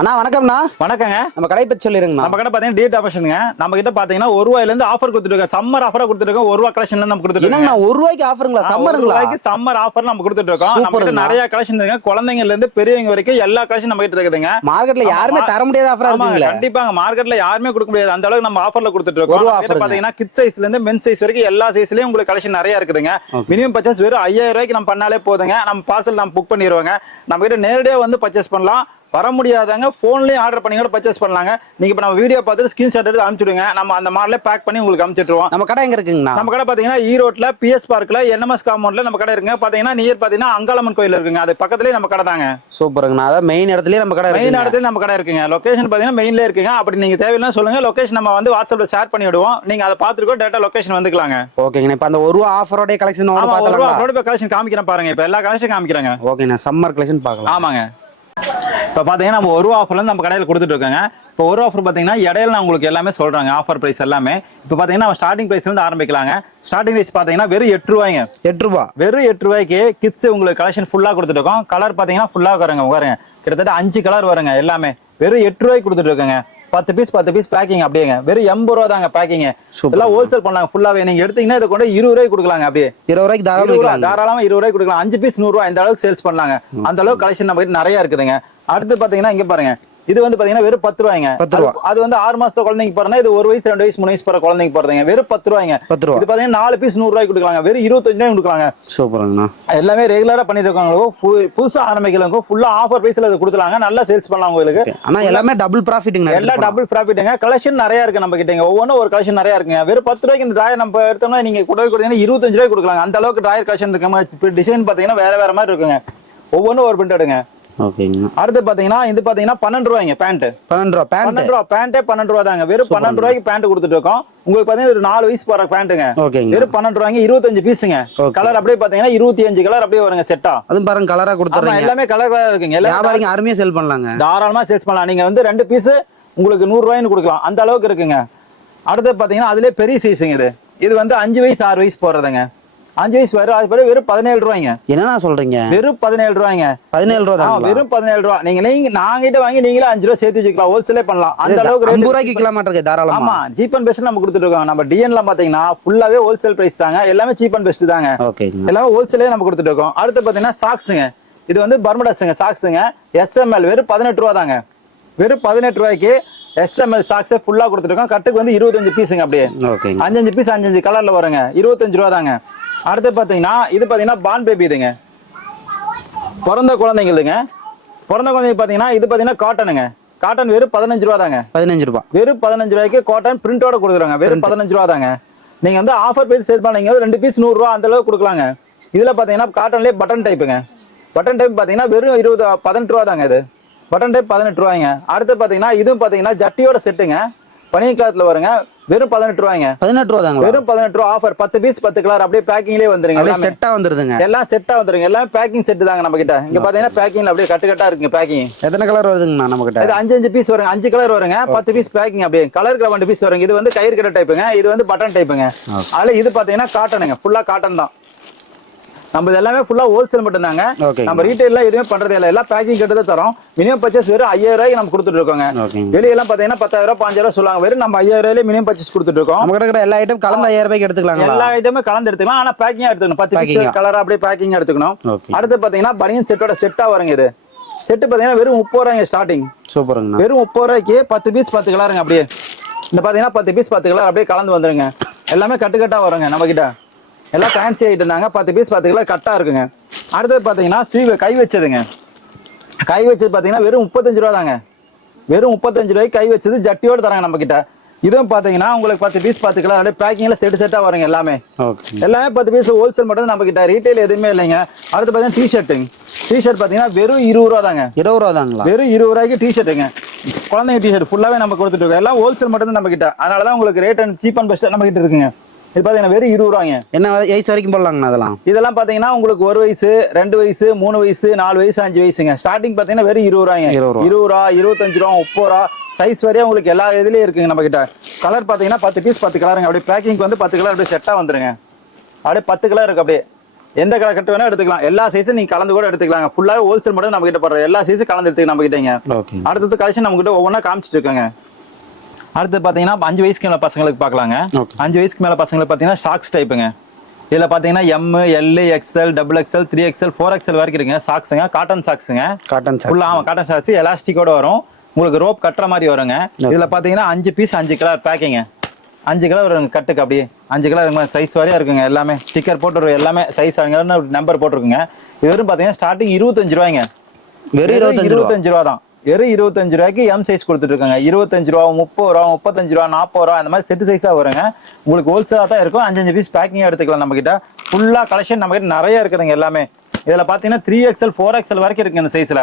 அண்ணா வணக்கம்ண்ணா. வணக்கங்க. நம்ம கடை பத்தி சொல்லிருங்கண்ணா. நம்ம கடை பாத்தீங்கன்னா டேட் ஆபரேஷனுங்க. நம்ம கிட்ட பாத்தீங்கன்னா ₹1 இருந்து ஆஃபர் கொடுத்துட்டு சம்மர் ஆஃபரா கொடுத்துட்டு ₹1 கலெக்ஷன்ல நம்ம கொடுத்துட்டு என்னங்கண்ணா ₹1 ஆஃபருங்களா? சம்மருங்களா? ₹1 சம்மர் ஆஃபர் நம்ம கொடுத்துட்டு இருக்கோம். நம்ம கிட்ட நிறைய கலெக்ஷன் இருக்கு. குழந்தைங்கல இருந்து பெரியவங்க வரைக்கும் எல்லா கலெக்ஷன் நம்ம கிட்ட இருக்குதுங்க. மார்க்கெட்ல யாருமே தர முடியாத ஆஃபரா இருக்குங்களா? கண்டிப்பாங்க. மார்க்கெட்ல யாருமே கொடுக்க முடியாது. அந்த அளவுக்கு நம்ம ஆஃபர்ல கொடுத்துட்டு இருக்கோம். நம்ம பாத்தீங்கன்னா கிட் சைஸ்ல இருந்து மென் சைஸ் வரைக்கும் எல்லா சைஸ்லயும் உங்களுக்கு கலெக்ஷன் நிறைய இருக்குதுங்க. மினிமம் பர்ச்சேஸ் வெறும் ₹5000 நம்ம பண்ணாலே போதுங்க. நம்ம பார்சல் நம்ம புக் பண்ணிடுவோங்க. நம்ம கிட்ட நேரடியா வந்து பர்ச்சேஸ் பண்ணலாம். வர முடியாதவங்க போன்லயே ஆர்டர் பண்ணி கூட பர்ச்சேஸ் பண்ணலாங்க. நீங்க இப்ப நம்ம வீடியோ பார்த்துட்டு ஸ்கிரீன்ஷாட் எடுத்து அனுப்பிச்சுடுங்க. நம்ம அந்த மாடலே பேக் பண்ணி உங்களுக்கு அனுப்பிச்சிடுவோம். நம்ம கடை எங்க இருக்குங்கண்ணா? நம்ம கடை பாத்தீங்கன்னா ஈரோட்ல PS பார்க்ல NMS காம்பவுண்ட்ல நம்ம கடை இருக்குங்க. பாத்தீங்கன்னா நியர் பாத்தீங்கன்னா அங்காளம்மன் கோயில் இருக்குங்க. அது பக்கத்துலயே நம்ம கடை தாங்க. சூப்பருங்கண்ணா. அதான் மெயின் இடத்துலயே நம்ம கடை இருக்கு. மெயின் இடத்துல நம்ம கடை இருக்குங்க. லொகேஷன் பாத்தீங்கன்னா மெயின்ல இருக்குங்க. அப்படி நீங்க தேவையில்லைன்னா சொல்லுங்க. லொகேஷன் நம்ம வந்து வாட்ஸ்அப்ல ஷேர் பண்ணி விடுவோம். நீங்க அதை பார்த்துட்டு டேட்டா லொகேஷன் வந்துக்கலாங்க. ஓகேங்கண்ணா. இப்ப அந்த ₹1 ஆஃபரோட கலெக்ஷன் ஆஃபரோட கலெக்ஷன் காமிக்கிறேன் பாருங்க. இப்ப எல்லா கலெக்ஷன் காமிக்கிறேங்க. ஓகேண்ணா. சம்மர் கலெக்ஷன் பார்க்கலாம். ஆமாங்க. இப்போ பார்த்தீங்கன்னா நம்ம ₹1 ஆஃபர்ல நம்ம கடையில் கொடுத்துட்டு இருக்கோங்க. இப்போ ₹1 ஆஃபர் பார்த்தீங்கன்னா இடையில நான் உங்களுக்கு எல்லாமே சொல்றாங்க. ஆஃபர் பிரைஸ் எல்லாமே இப்போ பார்த்தீங்கன்னா ஸ்டார்டிங் பிரைஸ்ல இருந்து ஆரம்பிக்கலாங்க. ஸ்டார்டிங் பிரைஸ் பார்த்தீங்கன்னா வெறும் ₹8. ₹8 வெறும் ₹8 கிட்ஸ் உங்களுக்கு கலெக்ஷன் ஃபுல்லா கொடுத்துட்டு இருக்கோம். கலர் பார்த்தீங்கன்னா ஃபுல்லா வருங்க. கிட்டத்தட்ட 5 கலர் வருங்க. எல்லாமே வெறும் ₹8 கொடுத்துட்டு இருக்கோங்க. 10 பீஸ் பேக்கிங் அப்படியேங்க. வெறும் ₹80 தாங்க பேக்கிங். இதெல்லாம் ஹோல்சேல் பண்ணலாம் ஃபுல்லாவே. நீங்க எடுத்தீங்கன்னா இதை கொண்டு ₹20 கொடுக்கலாங்க. அப்படியே ₹20 தாராளமா ₹20 கொடுக்கலாம். 5 பீஸ் ₹100 இந்த அளவுக்கு சேல்ஸ் பண்ணலாங்க. அந்த அளவுக்கு கலெக்ஷன் நம்ம கிட்ட நிறைய இருக்குதுங்க. அடுத்து பாத்தீங்கன்னா இங்க பாருங்க. இது வந்து பாத்தீங்கன்னா வெறும் ₹10. அது வந்து 6 மாசத்து குழந்தைக்கு போறனா இது 1 வயசு 2 வயசு 3 வயசு போற குழந்தைக்கு போறதுங்க. வெறும் ₹10. இது பாத்தீங்கன்னா 4 பீஸ் ₹100 கொடுக்கலாங்க. வெறும் ₹25 கொடுக்கலாங்க. சூப்பர்ங்கண்ணா. எல்லாமே ரெகுலரா பண்ணிட்டு இருக்காங்க. புதுசா ஆரம்பிக்கிறவங்க ஃபுல்லா ஆஃபர் பிரைஸ்ல அது கொடுக்கலாங்க. நல்லா சேல்ஸ் பண்ணலாம் உங்களுக்கு. ஆனா எல்லாமே டபுள் ப்ராஃபிட்டுங்க. எல்லாம் டபுள் ப்ராஃபிட்டுங்க. கலெக்ஷன் நிறைய இருக்கு நம்ம கிட்ட. ஒவ்வொன்றும் ஒரு கலெக்ஷன் நிறைய இருக்குங்க. வெறும் ₹10 இந்த டிராயர் நம்ம எடுத்தோம்னா நீங்க கூடவே கொடுத்தீங்கன்னா ₹25 கொடுக்கலாங்க. அந்த அளவுக்கு டிராயர் கலெக்ஷன் இருக்கு. டிசைன் பாத்தீங்கன்னா வேற மாதிரி இருக்குங்க. ஒவ்வொன்றும் ஒரு பிரிண்ட் எடுங்க. ஓகேங்க. அடுத்து பாத்தீங்கன்னா இது பாத்தீங்கன்னா ₹12 பேண்ட். ₹12 பேண்டே ₹12 தாங்க. வெறும் ₹12 பேண்ட் கொடுத்துட்டு இருக்கோம். உங்களுக்கு பாத்தீங்கன்னா ஒரு 4 வயசு போற பேண்ட்டுங்க. வெறும் ₹12 25 பீஸுங்க. கலர் அப்படியே பாத்தீங்கன்னா 25 கலர் அப்படியே வருங்க செட்டா. அதுவும் பாருங்க கலரா கொடுத்துறீங்க. எல்லாமே கலரா இருக்குங்க. வியாபாரிங்க அருமையா சேல் பண்ணலாங்க. தாராளமா சேல்ஸ் பண்ணலாம். நீங்க வந்து 2 பீஸ் உங்களுக்கு ₹100 கொடுக்கலாம். அந்த அளவுக்கு இருக்குங்க. அடுத்து பாத்தீங்கன்னா அதுலயே பெரிய சைஸுங்க. இது வந்து 5 வயசு 6 வயசு போறதுங்க. 5 வயசு வெறும் ₹17. என்னன்னா சொல்றீங்க? வெறும் ₹17. ₹17 வெறும் ₹17. நீங்க நாங்கிட்ட வாங்கி நீங்களே ₹5 சேர்த்து வச்சுக்கலாம். ஹோல்சேலே பண்ணலாம். அந்த அளவுக்கு ₹50 விக்கலாம் மாட்டீங்க தாராளமா. ஆமா, சீப் அண்ட் பெஸ்ட் நம்ம கொடுத்துட்டு இருக்கோம். நம்ம டிஎன்ல பாத்தீங்கன்னா ஃபுல்லாவே ஹோல்சேல் பிரைஸ் தாங்க. எல்லாமே சீப் அண்ட் பெஸ்ட் தாங்க. எல்லாமே ஹோல்சேலே நம்ம கொடுத்துட்டு இருக்கோம். அடுத்து பாத்தீங்கன்னா சாக்ஸுங்க. இது வந்து பர்முடாஸுங்க சாக்ஸுங்க. SML வெறும் ₹18 தாங்க. வெறும் ₹18 SML சாக்ஸே ஃபுல்லா கொடுத்துட்டு இருக்கோம். கட்டுக்கு வந்து 25 பீஸுங்க. அப்படியே 5 பீஸ் 5 கலர்ல வருங்க. ₹25 தாங்க. அடுத்து பாத்தீங்கன்னா இது பாத்தீங்கன்னா பான் பேபி. இதுங்க பிறந்த குழந்தைங்களுங்க. பிறந்த குழந்தைங்க பாத்தீங்கன்னா இது பாத்தீங்கன்னா காட்டனுங்க. காட்டன் வெறும் ₹15 தாங்க. ₹15 வெறும் ₹15 காட்டன் பிரிண்டோட கொடுக்குறாங்க. வெறும் ₹15 தாங்க. நீங்க வந்து ஆஃபர் பேஸ் சேல் பண்ணீங்க 2 பீஸ் ₹100 அந்த அளவுக்கு கொடுக்கலாங்க. இதுல பாத்தீங்கன்னா காட்டன்லயே பட்டன் டைப்புங்க. பட்டன் டைப் பாத்தீங்கன்னா வெறும் ₹18 தாங்க. இது பட்டன் டைப் ₹18. அடுத்து பாத்தீங்கன்னா இதுவும் பாத்தீங்கன்னா ஜட்டியோட செட்டுங்க. பனி கிளாத்ல வருங்க. வெறும் ₹18 தாங்க. வெறும் ₹18 ஆஃபர். 10 பீஸ் 10 கலர் அப்படியே பேக்கிங்லயே வந்துருங்க. எல்லாம் செட்டா வந்துருதுங்க. எல்லாம் செட்டா வந்துருங்க. எல்லாம் பேக்கிங் செட் தாங்க நம்ம கிட்ட. இங்க பாத்தீங்கன்னா பேக்கிங்ல அப்படியே கட்டா இருக்குங்க. பேக்கிங் எத்தனை கலர் வருதுங்கண்ணா நம்ம கிட்ட? இது 5 பீஸ் வருங்க. 5 கலர் வருங்க. 10 பீஸ் பேக்கிங் அப்படியே கலருக்கு 2 பீஸ் வருங்க. இது வந்து கயிறு கட்ட டைப்புங்க. இது வந்து பட்டன் டைப்புங்க. அதுல இது பாத்தீங்கன்னா காட்டனுங்க. ஃபுல்லா காட்டன் தான். நம்ம எல்லாமே ஃபுல்லா ஹோல்சேல் மட்டும் தாங்க. நம்ம ரீட்டைல்ல எதுவுமே பண்றதே இல்ல. எல்லாம் பேக்கிங் கட்டு தான் தரோம். மினிமம் பர்ச்சேஸ் வெறும் ₹5000 நம்ம கொடுத்துட்டு இருக்கோங்க. வெளியெல்லாம் பாத்தீங்கன்னா ₹10,000 ₹5,000 சொல்லுவாங்க. வெறும் நம்ம ₹5000 மினிமம் பர்ச்சேஸ் கொடுத்துட்டு இருக்கோம். நம்ம கிட்ட எல்லா ஐட்டம் கலந்து ₹5000 எடுத்துக்கலாம். எல்லா ஐட்டமே கலந்து எடுத்துக்கலாம். ஆனா பேக்கிங்கா எடுத்துக்கணும். 10 பீஸ் கலர் அப்படியே பேக்கிங் எடுத்துக்கணும். அடுத்து பாத்தீங்கன்னா பனியன் செட்டோட செட்டா வருங்க. இது செட்டு பாத்தீங்கன்னா வெறும் ₹30 ஸ்டார்டிங். சூப்பருங்க. வெறும் ₹30 10 பீஸ் 10 கலருங்க. அப்படியே இந்த பாத்தீங்கன்னா 10 பீஸ் 10 கலர் அப்படியே கலந்து வந்துருங்க. எல்லாமே கட்டுக்கட்டா வருங்க நம்ம கிட்ட. எல்லாம் ஃபேன்சி ஐட்டம் தாங்க. 10 பீஸ் 10 கிலோ கட்டா இருக்குங்க. அடுத்தது பாத்தீங்கன்னா கை வச்சதுங்க. கை வச்சது பாத்தீங்கன்னா வெறும் ₹35 தாங்க. வெறும் ₹35 கை வச்சது ஜட்டியோட தராங்க நம்ம கிட்ட. இதுவும் பாத்தீங்கன்னா உங்களுக்கு 10 பீஸ் 10 கிலோ அப்படியே பேக்கிங்ல செட்டா வருங்க. எல்லாமே 10 பீஸ் ஹோல்சேல் மட்டும் நம்ம கிட்ட. ரீட்டைல் எதுவுமே இல்லைங்க. அடுத்து பாத்தீங்கன்னா டிஷர்ட் பாத்தீங்கன்னா வெறும் ₹20 தாங்க. ₹20 தாங்களா? வெறும் ₹20 டிஷர்ட்டுங்க. குழந்தைங்க டிஷர்ட் ஃபுல்லாவே நம்ம கொடுத்துட்டு இருக்கோம். எல்லாம் ஹோல்சேல் மட்டும் தான் நம்ம கிட்ட. அதனாலதான் உங்களுக்கு rate and cheap and best நம்ம கிட்ட இருக்குங்க. இது பாத்தீங்கன்னா வெறும் ₹20. என்ன வயசு வரைக்கும் போடலாங்கண்ணா? இதெல்லாம் பாத்தீங்கன்னா உங்களுக்கு 1 வயசு 2 வயசு 3 வயசு 4 வயசு 5 வயசுங்க. ஸ்டார்டிங் பாத்தீங்கன்னா வெறும் ₹20. ₹20 ₹25 ₹30 சைஸ் வரையும் உங்களுக்கு எல்லா இதுலயும் இருக்குங்க நம்ம கிட்ட. கலர் பாத்தீங்கன்னா 10 பீஸ் 10 கலருங்க. அப்படியே பேக்கிங் வந்து 10 கலர் அப்படியே செட்டா வந்துருங்க. அப்படியே 10 கலர் இருக்கு. அப்படியே எந்த கட்டு வேணா எடுத்துக்கலாம். எல்லா சைஸும் நீங்க கலந்து கூட எடுத்துக்கலாங்க. ஃபுல்லாவே ஹோல்சேல் மட்டும் நம்ம கிட்ட போடுறோம். எல்லா சைஸும் கலந்து எடுத்துக்க நம்ம கிட்டங்க. ஓகே. அடுத்தது கலெக்ஷன் நம்ம கிட்ட ஒவ்வொன்றா காமிச்சிட்டு இருக்காங்க. அடுத்து பாத்தீங்கன்னா 5 வயசுக்கு மேல பசங்களுக்கு பார்க்கலாங்க. 5 வயசுக்கு மேல பசங்களுக்கு பாத்தீங்கன்னா சாக்ஸ் டைப்புங்க. இதுல பாத்தீங்கன்னா M, L, XL, double XL, 3XL, 4XL வரைக்கும் இருக்குங்க. சாக்ஸுங்க, காட்டன் சாக்ஸுங்க. Cotton socks. ஃபுல்லா காட்டன் சாக்ஸ், எலாஸ்டிக்கோட வரும். உங்களுக்கு ரோப் கட்டுற மாதிரி வருங்க. இதுல பாத்தீங்கன்னா 5 பீஸ் 5 கலர் பேக்கிங்க. 5 கலர் வருங்க கட்டுக்கு. அப்படியே 5 கலர் சைஸ் வரையா இருக்குங்க. எல்லாமே ஸ்டிக்கர் போட்டு எல்லாமே சைஸ் நம்பர் போட்டிருக்குங்க. இது வெறும் பாத்தீங்கன்னா ஸ்டார்டிங் 25 ரூபாய்ங்க. வெறும் 25 ரூபா தான். வெறும் 25 ரூபாய்க்கு எம் சைஸ் கொடுத்துட்டு இருக்காங்க. 25 ரூபா, 30 ரூபா, 35 ரூபா, 40 ரூபா அந்த மாதிரி செட்டு சைஸா வருங்க. உங்களுக்கு ஹோல்சேலா தான் இருக்கும். 5 பீஸ் பேக்கிங் எடுத்துக்கலாம். நம்ம கிட்ட ஃபுல்லா கலெக்ஷன் நம்ம கிட்ட நிறைய இருக்குதுங்க. எல்லாமே இதுல பாத்தீங்கன்னா 3XL, 4XL வரைக்கும் இருக்கு இந்த சைஸ்ல.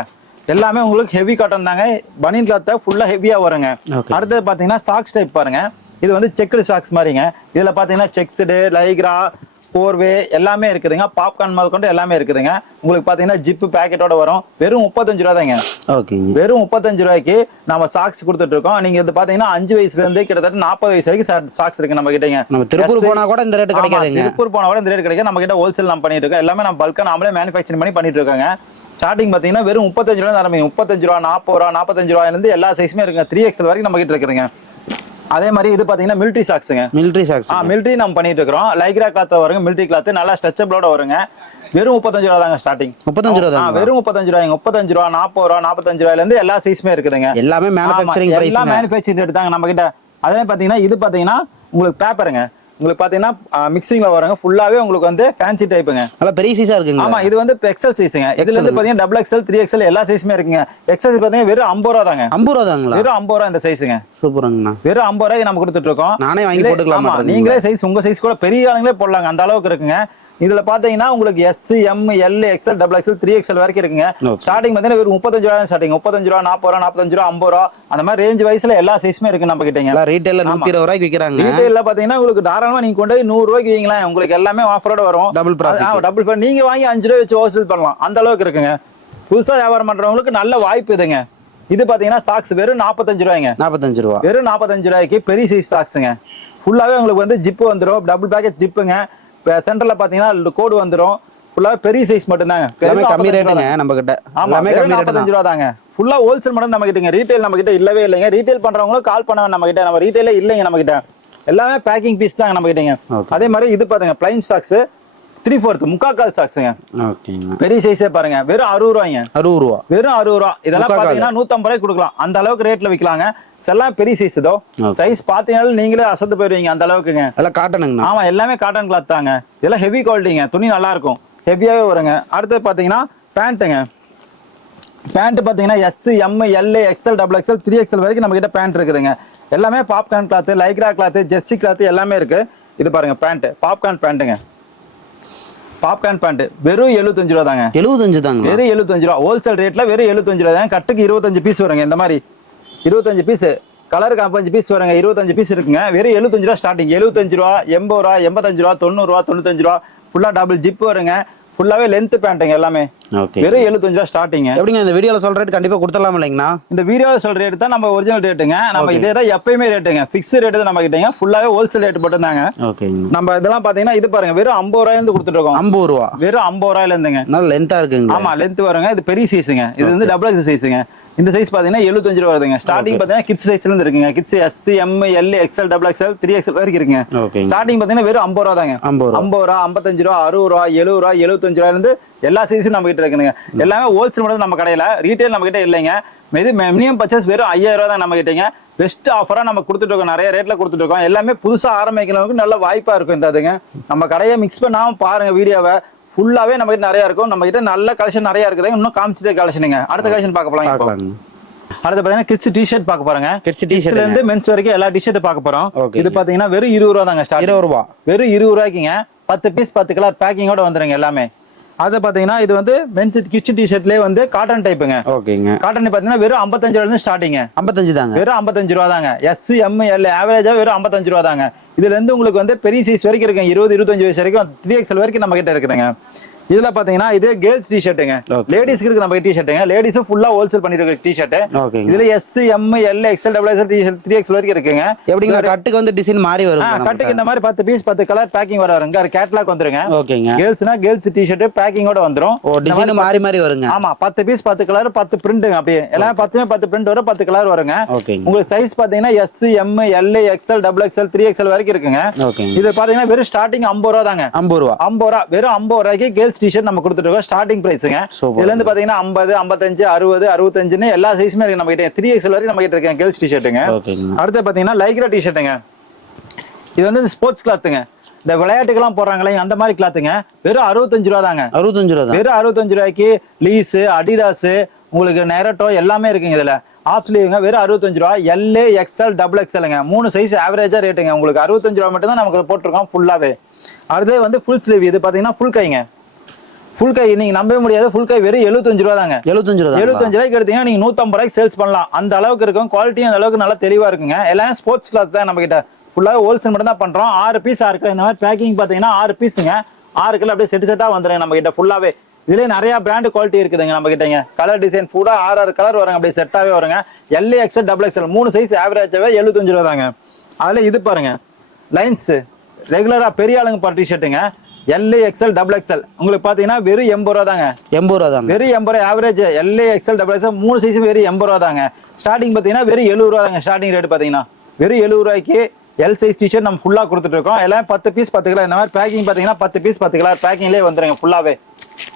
எல்லாமே உங்களுக்கு ஹெவி காட்டன் தாங்க. பனியன் கிளாத் ஃபுல்லா ஹெவியா வருங்க. அடுத்தது பாத்தீங்கன்னா சாக்ஸ் டைப் பாருங்க. இது வந்து செக்குடு சாக்ஸ் மாதிரிங்க. இதுல பாத்தீங்கன்னா செக்ஸ்டு, லைக்ரா, போர்வே எல்லாமே இருக்குதுங்க. பாப்கார்ன் முதல் கொண்டு எல்லாமே இருக்குதுங்க. உங்களுக்கு பாத்தீங்கன்னா ஜிப்பு பேக்கெட்டோட வரும். வெறும் 35 ரூபா தாங்க. வெறும் 35 ரூபாய்க்கு நம்ம சாக்ஸ் கொடுத்துட்டு இருக்கோம். நீங்க இது பாத்தீங்கன்னா 5 வயசுல இருந்து கிட்டத்தட்ட 40 வயசு வரைக்கும் சாக்ஸ் இருக்கு நம்ம கிட்டங்க. நம்ம திருப்பூர் போனா கூட இந்த ரேட் கிடைக்காதுங்க. திருப்பூர் போனா கூட இந்த ரேட் கிடைக்கும். நம்ம கிட்ட ஹோல்சேல் நம்ம பண்ணிட்டு இருக்கோம். எல்லாமே நம்ம பல்கா நாமளே மேனுஃபேக்சரிங் பண்ணி பண்ணிட்டு இருக்காங்க. ஸ்டார்டிங் பாத்தீங்கன்னா வெறும் 35 ரூபா ஆரம்பிங்க. 35 ரூபா, 40 ரூபா, 45 ரூபாயில இருந்து எல்லா சைஸுமே இருக்குங்க. 3XL வரைக்கும் நம்ம கிட்ட இருக்குதுங்க. அதே மாதிரி இது பாத்தீங்கன்னா மிலிட்டரி சாக்ஸுங்க. Military socks. மிலிட்டரி நம்ம பண்ணிட்டு இருக்கோம். லைக்ரா கிளாத் வருங்க. மிலிட்டரி கிளாத் நல்லா ஸ்ட்ரெச்சபிளோட வருங்க. வெறும் 35 ரூபா தாங்க ஸ்டார்டிங். 35 ரூபா தான். வெறும் 35 ரூபாய்ங்க. 35 ரூபா, 40 ரூபா, 45 ரூபாயில இருந்து எல்லா சைஸுமே இருக்குதுங்க. எல்லாமே மேனுஃபேக்சரிங் பிரைஸ். எல்லாம் மேனுஃபேக்சரிங் ரேட் தாங்க நம்ம கிட்ட. அதே பாத்தீங்கன்னா இது பாத்தீங்கன்னா உங்களுக்கு பேப்பருங்க. உங்களுக்கு பாத்தீங்கன்னா மிக்சிங்ல வருங்க. ஃபுல்லாவே உங்களுக்கு வந்து ஃபேன்சி டைப்புங்க. நல்ல பெரிய சைஸா இருக்குங்க. ஆமா, இது வந்து எக்ஸ்எல் சைஸ்ங்க. இதுல இருந்து பாத்தீங்கன்னா டபுள் எக்ஸ்எல், 3XL எல்லா சைஸுமே இருக்குங்க. எக்ஸ்எல் பாத்தீங்கன்னா வெறும் 50 ரூபா தாங்க. 50 ரூபா தாங்களா? வெறும் 50 ரூபா இந்த சைஸுங்க. சூப்பர்ங்கண்ணா. வெறும் 50 ரூபாய்க்கு நம்ம கொடுத்துட்டு இருக்கோம். நானே வாங்கி போட்டுக்கலாம். நீங்களே சைஸ் உங்க சைஸ் கூட பெரிய ஆளுங்களே போடலாங்க. அந்த அளவுக்கு இருக்குங்க. இதுல பாத்தீங்கன்னா உங்களுக்கு S, M, L, XL, double XL, 3XL வரைக்கும் இருக்குங்க. ஸ்டார்டிங் பாத்தீங்கன்னா வெறும் 35 ரூபா ஸ்டார்டிங். 35 ரூபா, 40 ரூபா, 45 ரூபா, 50 ரூபா அந்த மாதிரி ரேஞ்ச் வைஸ்ல எல்லா சைஸுமே இருக்கு நம்ம கிட்டங்க. ரீட்டைல்ல 120 ரூபாய்க்கு விக்கிறாங்க. ரீட்டைல்ல பாத்தீங்கன்னா உங்களுக்கு தாராளமா நீங்க கொண்டு போய் 100 ரூபாய்க்கு வீங்களா. உங்களுக்கு எல்லாமே ஆஃபரோட வரும். டபுள் நீங்க வாங்கி 5 ரூபாய் வச்சு ஹோல்சேல் பண்ணலாம். அந்த அளவுக்கு இருக்குங்க. புதுசா வியாபாரம் பண்றவங்களுக்கு நல்ல வாய்ப்பு இதுங்க. இது பாத்தீங்கன்னா சாக்ஸ் வெறும் 45 ரூபாய்ங்க. 45 ரூபா. வெறும் 45 ரூபாய்க்கு பெரிய சைஸ் சாக்ஸுங்க. ஃபுல்லாவே உங்களுக்கு வந்து ஜிப்பு வந்துடும். டபுள் பேக்கெட் ஜிப்புங்க. சென்டர்ல பாத்தீங்கன்னா கோடு வந்துடும். ஃபுல்லாவே பெரிய சைஸ் மட்டும் தாங்க. கம்மி ரேட்டுங்க நம்ம கிட்ட. ஆமா, 45 ரூபா தாங்க. ஃபுல்லா ஹோல்சேல் மட்டும் நம்ம கிட்டங்க. ரீட்டைல் நம்ம கிட்ட இல்லவே இல்லைங்க. ரீட்டைல் பண்றவங்களும் கால் பண்ண நம்ம கிட்ட. நம்ம ரீட்டைல இல்லைங்க நம்ம கிட்ட. எல்லாமே பேக்கிங் பீஸ் தாங்க நம்ம கிட்டங்க. அதே மாதிரி இது பாருங்க பிளைன் சாக்ஸ் 3/4 முக்காக்கால் சாக்ஸுங்க. பெரிய சைஸே பாருங்க. வெறும் 60 ரூபாய்ங்க. 60 ரூபா. வெறும் 60 ரூபா. இதெல்லாம் பாத்தீங்கன்னா 150 ரூபாய்க்கு கொடுக்கலாம். அந்த அளவுக்கு ரேட்ல விற்கலாங்க. எல்லாம் பெரிய சைஸ். இதோ சைஸ் பாத்தீங்கன்னா நீங்களே அசந்து போயிருவீங்க. அந்த அளவுக்குங்க. எல்லாம் காட்டனுங்க. ஆமா, எல்லாமே காட்டன் கிளாத் தாங்க. இதெல்லாம் ஹெவி குவாலிட்டிங்க. துணி நல்லா இருக்கும். ஹெவியாவே வருங்க. அடுத்து பாத்தீங்கன்னா பேண்ட்டுங்க. பேண்ட் பாத்தீங்கன்னா S, M, L, XL, double XL, 3XL வரைக்கும் நம்ம கிட்ட பேண்ட் இருக்குதுங்க. எல்லாமே popcorn cloth, Lycra cloth, jersey cloth எல்லாமே இருக்கு. இது பாருங்க பேண்ட், பாப்கார்ன் பேண்ட்டுங்க. பாப்கார்ன் பேண்ட் வெறும் 75 ரூபா தாங்க. 75 தாங்க. வெறும் 75 ரூபா. ஹோல்சேல் ரேட்ல வெறும் 75 ரூபா தாங்க. கட்டுக்கு 25 பீஸ் வருங்க. இந்த மாதிரி 25 பீஸ், கலருக்கு 55 பீஸ் வருங்க. 25 பீஸ் இருக்குங்க. வெறும் 75 ரூபா ஸ்டார்டிங். 75 ரூபா, 80 ரூபா, 85 ரூபா, 90 ரூபா, 95 ரூபா. ஃபுல்லா டபுள் ஜிப் வருங்க. ஃபுல்லாவே லென்த் பேண்ட்டுங்க எல்லாமே. வெறும் 75 ரூபா ஸ்டார்டிங். எப்படிங்க இந்த வீடியோல சொல்ற ரேட் கண்டிப்பா கொடுத்துடலாம் இல்லைங்கண்ணா? இந்த வீடியோல சொல்ற ரேட் தான் நம்ம ஒரிஜினல் ரேட்டுங்க. நம்ம இதே தான் எப்பயுமே ரேட்டுங்க. ஃபிக்ஸ் ரேட் தான் நம்ம கிட்டங்க. ஃபுல்லாவே ஹோல்சேல் ரேட் போட்டுருந்தாங்க. நம்ம இதெல்லாம் பாத்தீங்கன்னா இது பாருங்க வெறும் 50 ரூபாயில இருந்து கொடுத்துட்டு இருக்கோம். 50 ரூபா. வெறும் 50 ரூபாயில இருந்துங்க. நல்ல லென்த்தா இருக்குங்க. ஆமா, லென்த் வருங்க. இது பெரிய சைஸுங்க. இது வந்து டபுள் எக்ஸ் சைஸுங்க. இந்த சைஸ் பாத்தீங்கன்னா 75 ரூபா வருதுங்க. ஸ்டார்டிங் பாத்தீங்கன்னா கிட்ஸ் சைஸ்ல இருந்து இருக்குங்க. Kids S, M, L, XL, double XL, 3XL வரைக்கும் இருக்குங்க. ஸ்டார்டிங் பாத்தீங்கன்னா வெறும் 50 ரூபா தாங்க. 50 ரூபா, 55 ரூபா, 60 ரூபா, 70 ரூபா, 75 ரூபாயில இருந்து எல்லா சைஸும் நம்ம கிட்ட இருக்குங்க. எல்லாமே ஹோல்சேல் மட்டும் நம்ம கடையில. ரீட்டைல் நம்ம கிட்ட இல்லைங்க. மினிமம் பர்ச்சேஸ் வெறும் 5000 ரூபா தான் நம்ம கிட்டங்க. பெஸ்ட் ஆஃபரா நம்ம கொடுத்துட்டு இருக்கோம். நிறைய ரேட்ல கொடுத்துட்டு இருக்கோம். எல்லாமே புதுசா ஆரம்பிக்கிறவங்களுக்கு நல்ல வாய்ப்பா இருக்கும். இந்த இதுங்க நம்ம கடையை மிக்ஸ் பண்ணாம பாருங்க வீடியோவை. ஃபுல்லாவே நம்ம கிட்ட நிறைய இருக்கும். நம்ம கிட்ட நல்ல கலெக்ஷன் நிறைய இருக்குது. இன்னும் காமிச்சிட்டே கலெக்ஷனுங்க. அடுத்த கலெக்ஷன் பார்க்க போலாம். அடுத்து பாத்தீங்கன்னா கிட்ஸ் டி-ஷர்ட் பார்க்க போறாங்க. கிட்ஸ் டி-ஷர்ட்ல இருந்து மென்ஸ் வரைக்கும் எல்லா டி-ஷர்ட் பார்க்க போறோம். இது பாத்தீங்கன்னா வெறும் 20 ரூபா தாங்க. 20 ரூபா. வெறும் 20 ரூபாய்க்குங்க. 10 பீஸ் 10 கலர் பேக்கிங்கோட வந்துருங்க எல்லாமே. அது பாத்தீங்கன்னா இது வந்து மென்ஸ் கிட்ஸ் டி-ஷர்ட்லயே வந்து காட்டன் டைப்புங்க. ஓகேங்க. காட்டன் பாத்தீங்கன்னா வெறும் 55 ரூபாயில இருந்து ஸ்டார்டிங். 55 தாங்க. வெறும் 55 ரூபா தாங்க. எஸ், எம், எல் ஆவரேஜா வெறும் 55 ரூபா தாங்க. இதுல இருந்து உங்களுக்கு வந்து பெரிய சைஸ் வரைக்கும் இருக்குங்க. 20, 25 வயசு வரைக்கும் 3XL வரைக்கும் நம்ம கிட்ட இருக்குதுங்க. இதுல பாத்தீங்கன்னா இதே கேர்ள்ஸ் டி-ஷர்ட்டுங்க. லேடிஸ்க்கு இருக்கு நம்ம டி-ஷர்ட்டுங்க. லேடிஸ் ஃபுல்லா ஹோல்சேல் பண்ணிட்டு இருக்க டி-ஷர்ட். இதுல S, M, L, XL, double XL, 3XL வரைக்கும் இருக்குங்க. எப்படிங்க கட்டுக்கு வந்து டிசைன் மாறி வரும்? கட்டுக்கு இந்த மாதிரி 10 பீஸ் 10 கலர் பேக்கிங் வருங்க. கேட்டலாக் வந்துருங்க. ஓகேங்க. கேர்ள்ஸ்னா கேர்ள்ஸ் டி-ஷர்ட் பேக்கிங்கோட வந்துரும். ஓ டிசைன் மாறி மாறி வருங்க. ஆமா 10 பீஸ் 10 கலர் 10 பிரிண்ட்ங்க. அப்படியே எல்லாம் 10 பிரிண்ட் வரும் 10 கலர் வருங்க. உங்களுக்கு சைஸ் பாத்தீங்கன்னா S, M, L, XL, double XL, 3XL வரைக்கும் இருக்குங்க. இது பாத்தீங்கன்னா வெறும் ஸ்டார்டிங் 50 ரூபா தாங்க. 50 ரூபா வெறும் 50 ரூபாய்க்கு கேர்ள்ஸ் டி-ஷர்ட் நம்ம கொடுத்துட்டு இருக்கோம். ஸ்டார்டிங் பிரைஸ்ங்க. இதுல இருந்து பாத்தீங்கன்னா 50, 55, 60, 65 எல்லா சைஸுமே இருக்கு நம்ம கிட்ட. 3XL வரைக்கும் நம்ம கிட்ட இருக்கு கேர்ள்ஸ் டி-ஷர்ட்டுங்க. அடுத்து பாத்தீங்கன்னா லைக்ரா டி-ஷர்ட்டுங்க. இது வந்து ஸ்போர்ட்ஸ் கிளாத்துங்க. இந்த விளையாட்டுக்கெல்லாம் போடுறாங்களே அந்த மாதிரி கிளாத்துங்க. வெறும் 65 ரூபா தாங்க. 65 ரூபா வெறும் 65 ரூபாய்க்கு லீஸ், அடிடாஸ், உங்களுக்கு நெரட்டோ எல்லாமே இருக்குங்க. இதுல ஆஃப் ஸ்லீவ்ங்க வெறும் 65 ரூபா. எல், எக்ஸ்எல், டபுள் எக்ஸ்எல்ங்க 3 சைஸ் ஆவரேஜா ரேட்டுங்க. உங்களுக்கு 65 ரூபா மட்டும் தான் நமக்கு போட்டிருக்கோம் ஃபுல்லாவே. அடுத்து வந்து ஃபுல் ஸ்லீவ். இது பாத்தீங்கன்னா ஃபுல் கைங்க. ஃபுல் கை நீங்க நம்பவே முடியாது. ஃபுல் கை வெறும் 75 ரூபா தாங்க. 75 ரூபாய்க்கு எடுத்தீங்கன்னா நீங்க 150 ரூபாய்க்கு சேல்ஸ் பண்ணலாம். அந்த அளவுக்கு இருக்கும். குவாலிட்டியும் அந்த அளவுக்கு நல்லா தெளிவா இருக்குங்க. எல்லாம் ஸ்போர்ட்ஸ் கிளாத் தான் நம்ம கிட்ட. ஃபுல்லாவே ஹோல்சேல் மட்டும் தான் பண்றோம். 6 பீஸ் 6 கிலோ. இந்த மாதிரி பேக்கிங் பாத்தீங்கன்னா 6 பீஸுங்க. 6 கிலோ அப்படியே செட்டா வந்துருங்க நம்ம கிட்ட ஃபுல்லாவே. இதுலயே நிறைய பிராண்ட் குவாலிட்டி இருக்குதுங்க நம்ம கிட்டங்க. கலர் டிசைன் ஃபுல்லா 6 கலர் வருங்க. அப்படியே செட்டாவே வருங்க. L, XL, double XL 3 size ஆவரேஜாவே 75 ரூபா தாங்க. அதுல இது பாருங்க லைன்ஸ் ரெகுலரா பெரிய ஆளுங்க பாரு டி-ஷர்ட்டுங்க. எல், எக்ஸ்எல், டபுள் எக்ஸ்எல் உங்களுக்கு பாத்தீங்கன்னா வெறும் 80 ரூபா தாங்க. 80 ரூபா தாங்க. வெறும் 80 ரூபா average. L, XL, double XL 3 size வெறும் 80 ரூபா தாங்க. ஸ்டார்டிங் பாத்தீங்கன்னா வெறும் 70 ரூபா தாங்க. ஸ்டார்டிங் ரேட் பாத்தீங்கன்னா வெறும் 70 ரூபாய்க்கு எல் சைஸ் டி-ஷர்ட் நம்ம ஃபுல்லா கொடுத்துட்டு இருக்கோம். எல்லாம் 10 பீஸ் 10 கிலோ. இந்த மாதிரி பேக்கிங் பாத்தீங்கன்னா 10 பீஸ் 10 கிலோ பேக்கிங்லேயே வந்துருங்க ஃபுல்லாவே.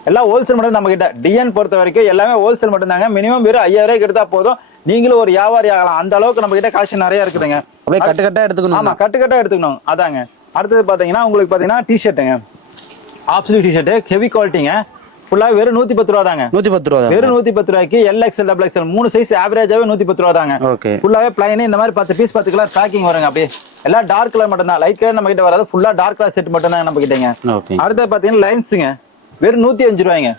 எல்லாம் ஹோல்சேல் மட்டும் நம்ம கிட்ட. டிஎன் பொறுத்த வரைக்கும் எல்லாமே ஹோல்சேல் மட்டும் தாங்க. மினிமம் வெறும் 5000 ரூபாய்க்கு எடுத்தா போதும். நீங்களும் ஒரு வியாபாரி ஆகலாம். அந்த அளவுக்கு நம்ம கிட்ட கலெக்ஷன் நிறைய இருக்குதுங்க. அப்படியே கட்டு கட்டா எடுத்துக்கணும். ஆமா கட்டு கட்டா எடுத்துக்கணும். அதாங்க. அடுத்தது பாத்தீங்கன்னா உங்களுக்கு பாத்தீங்கன்னா டி-ஷர்ட்டுங்க. ஆஃப் ஸ்லீவ் டி-ஷர்ட் ஹெவி குவாலிட்டிங்க. ஃபுல்லா வெறும் 110 ரூபா தாங்க. 110 ரூபா வெறும் 110 ரூபாய்க்கு L, XL, double XL 3 size ஆவரேஜாவே 110 ரூபா தாங்க. ஃபுல்லாவே பிளைன் இந்த மாதிரி 10 பீஸ் 10 கலர் பேக்கிங் வருங்க. அப்படியே எல்லாம் டார்க் கலர் மட்டும் தான். லைட் கலர் நம்ம கிட்ட வராது. ஃபுல்லா டார்க் கலர் செட் மட்டும் தான் நம்ம கிட்டங்க. அடுத்து பாத்தீங்கன்னா லைன்ஸுங்க. வெறும் 105 ரூபாய்ங்க.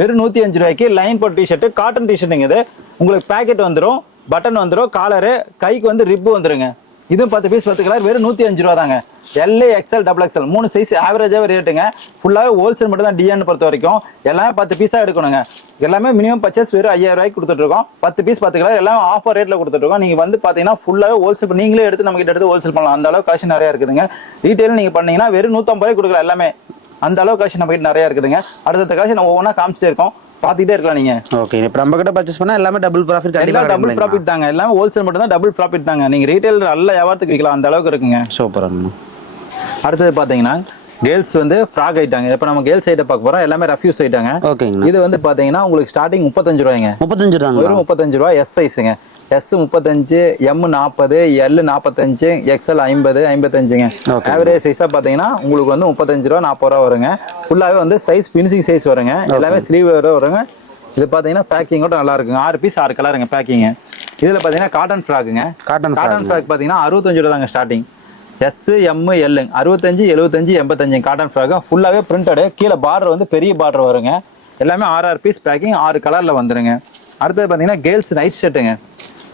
வெறும் 105 ரூபாய்க்கு லைன் போட் டி-ஷர்ட் காட்டன் டி-ஷர்ட்டுங்க. இது உங்களுக்கு பேக்கெட் வந்துடும், பட்டன் வந்துடும், காலரு, கைக்கு வந்து ரிப்பு வந்துருங்க. இதுவும் 10 பீஸ் 10 கலர் வெறும் 105 ரூபா தாங்க. L, XL, double XL 3 size ஆவரேஜாவே ரேட்டுங்க. ஃபுல்லாவே ஹோல்சேல் மட்டும் தான் டிஎன் பொறுத்த வரைக்கும். எல்லாமே 10 பீஸா எடுக்கணுங்க. எல்லாமே மினிமம் பர்ச்சேஸ் வெறும் 5000 ரூபாய்க்கு கொடுத்துட்டு இருக்கோம். 10 பீஸ் 10 கலர் எல்லாம் ஆஃபர் ரேட்ல கொடுத்துட்டு இருக்கோம். நீங்க வந்து பாத்தீங்கன்னா ஃபுல்லாவே ஹோல்சேல் நீங்களே எடுத்து நம்ம கிட்ட எடுத்து ஹோல்சேல் பண்ணலாம். அந்த அளவுக்கு கலெக்ஷன் நிறைய இருக்குதுங்க. ரீட்டைல் நீங்க பண்ணீங்கன்னா வெறும் 150 ரூபாய்க்கு கொடுக்கலாம் எல்லாமே. அந்த அளவுக்கு கலெக்ஷன் நம்ம கிட்ட நிறைய இருக்குதுங்க. அடுத்த கலெக்ஷன் நம்ம ஒவ்வொன்றா காமிச்சிட்டே இருக்கோம். பாத்துட்டே இருக்கலாம் நீங்க. ஓகே இப்போ நம்ம கிட்ட பர்ச்சேஸ் பண்ணா எல்லாமே டபுள் ப்ராஃபிட். எல்லாம் டபுள் ப்ராஃபிட் தாங்க. எல்லாமே ஹோல்சேல் மட்டும் தான் டபுள் ப்ராஃபிட் தாங்க. நீங்க ரீட்டைல் நல்ல வியாபாரத்துக்கு விற்கலாம். அந்த அளவுக்கு இருக்குங்க. சூப்பர். அடுத்தது பாத்தீங்கன்னா கேர்ள்ஸ் வந்து ஃப்ராக் ஐட்டாங்க. இப்போ நம்ம கேர்ள்ஸ் ஐட்டம் பார்க்க போறோம். எல்லாமே ரஃப்யூஸ் ஐட்டாங்க. ஓகேங்க. இது வந்து பாத்தீங்கன்னா உங்களுக்கு ஸ்டார்டிங் 35 ரூபாய்ங்க. 35 ரூபாங்க. வெறும் 35 ரூபாய். எஸ் சைஸுங்க. எஸ் 35, எம் 40, எல் 45, எக்ஸ்எல் 50, 55ங்க. ஆவரேஜ் சைஸா பாத்தீங்கன்னா உங்களுக்கு வந்து 35 ரூபா 40 ரூபா வருங்க. ஃபுல்லாவே வந்து சைஸ் பினிஷிங் சைஸ் வருங்க. எல்லாமே ஸ்லீவ் வருங்க. இது பாத்தீங்கன்னா பேக்கிங்கோட நல்லா இருக்குங்க. 6 பீஸ் 6 கலருங்க பேக்கிங். இதுல பாத்தீங்கன்னா காட்டன் ஃப்ராக்குங்க. காட்டன் ஃப்ராக் பாத்தீங்கன்னா 65 ரூபா தாங்க starting. S, M, L 65, 75, 85 cotton frock. ஃபுல்லாவே பிரிண்டடு. கீழே பார்டர் வந்து பெரிய பார்டர் வருங்க. எல்லாமே 6 பீஸ் பேக்கிங் 6 கலர்ல வந்துருங்க. அடுத்தது பாத்தீங்கன்னா கேர்ள்ஸ் நைட் ஷர்ட்டுங்க.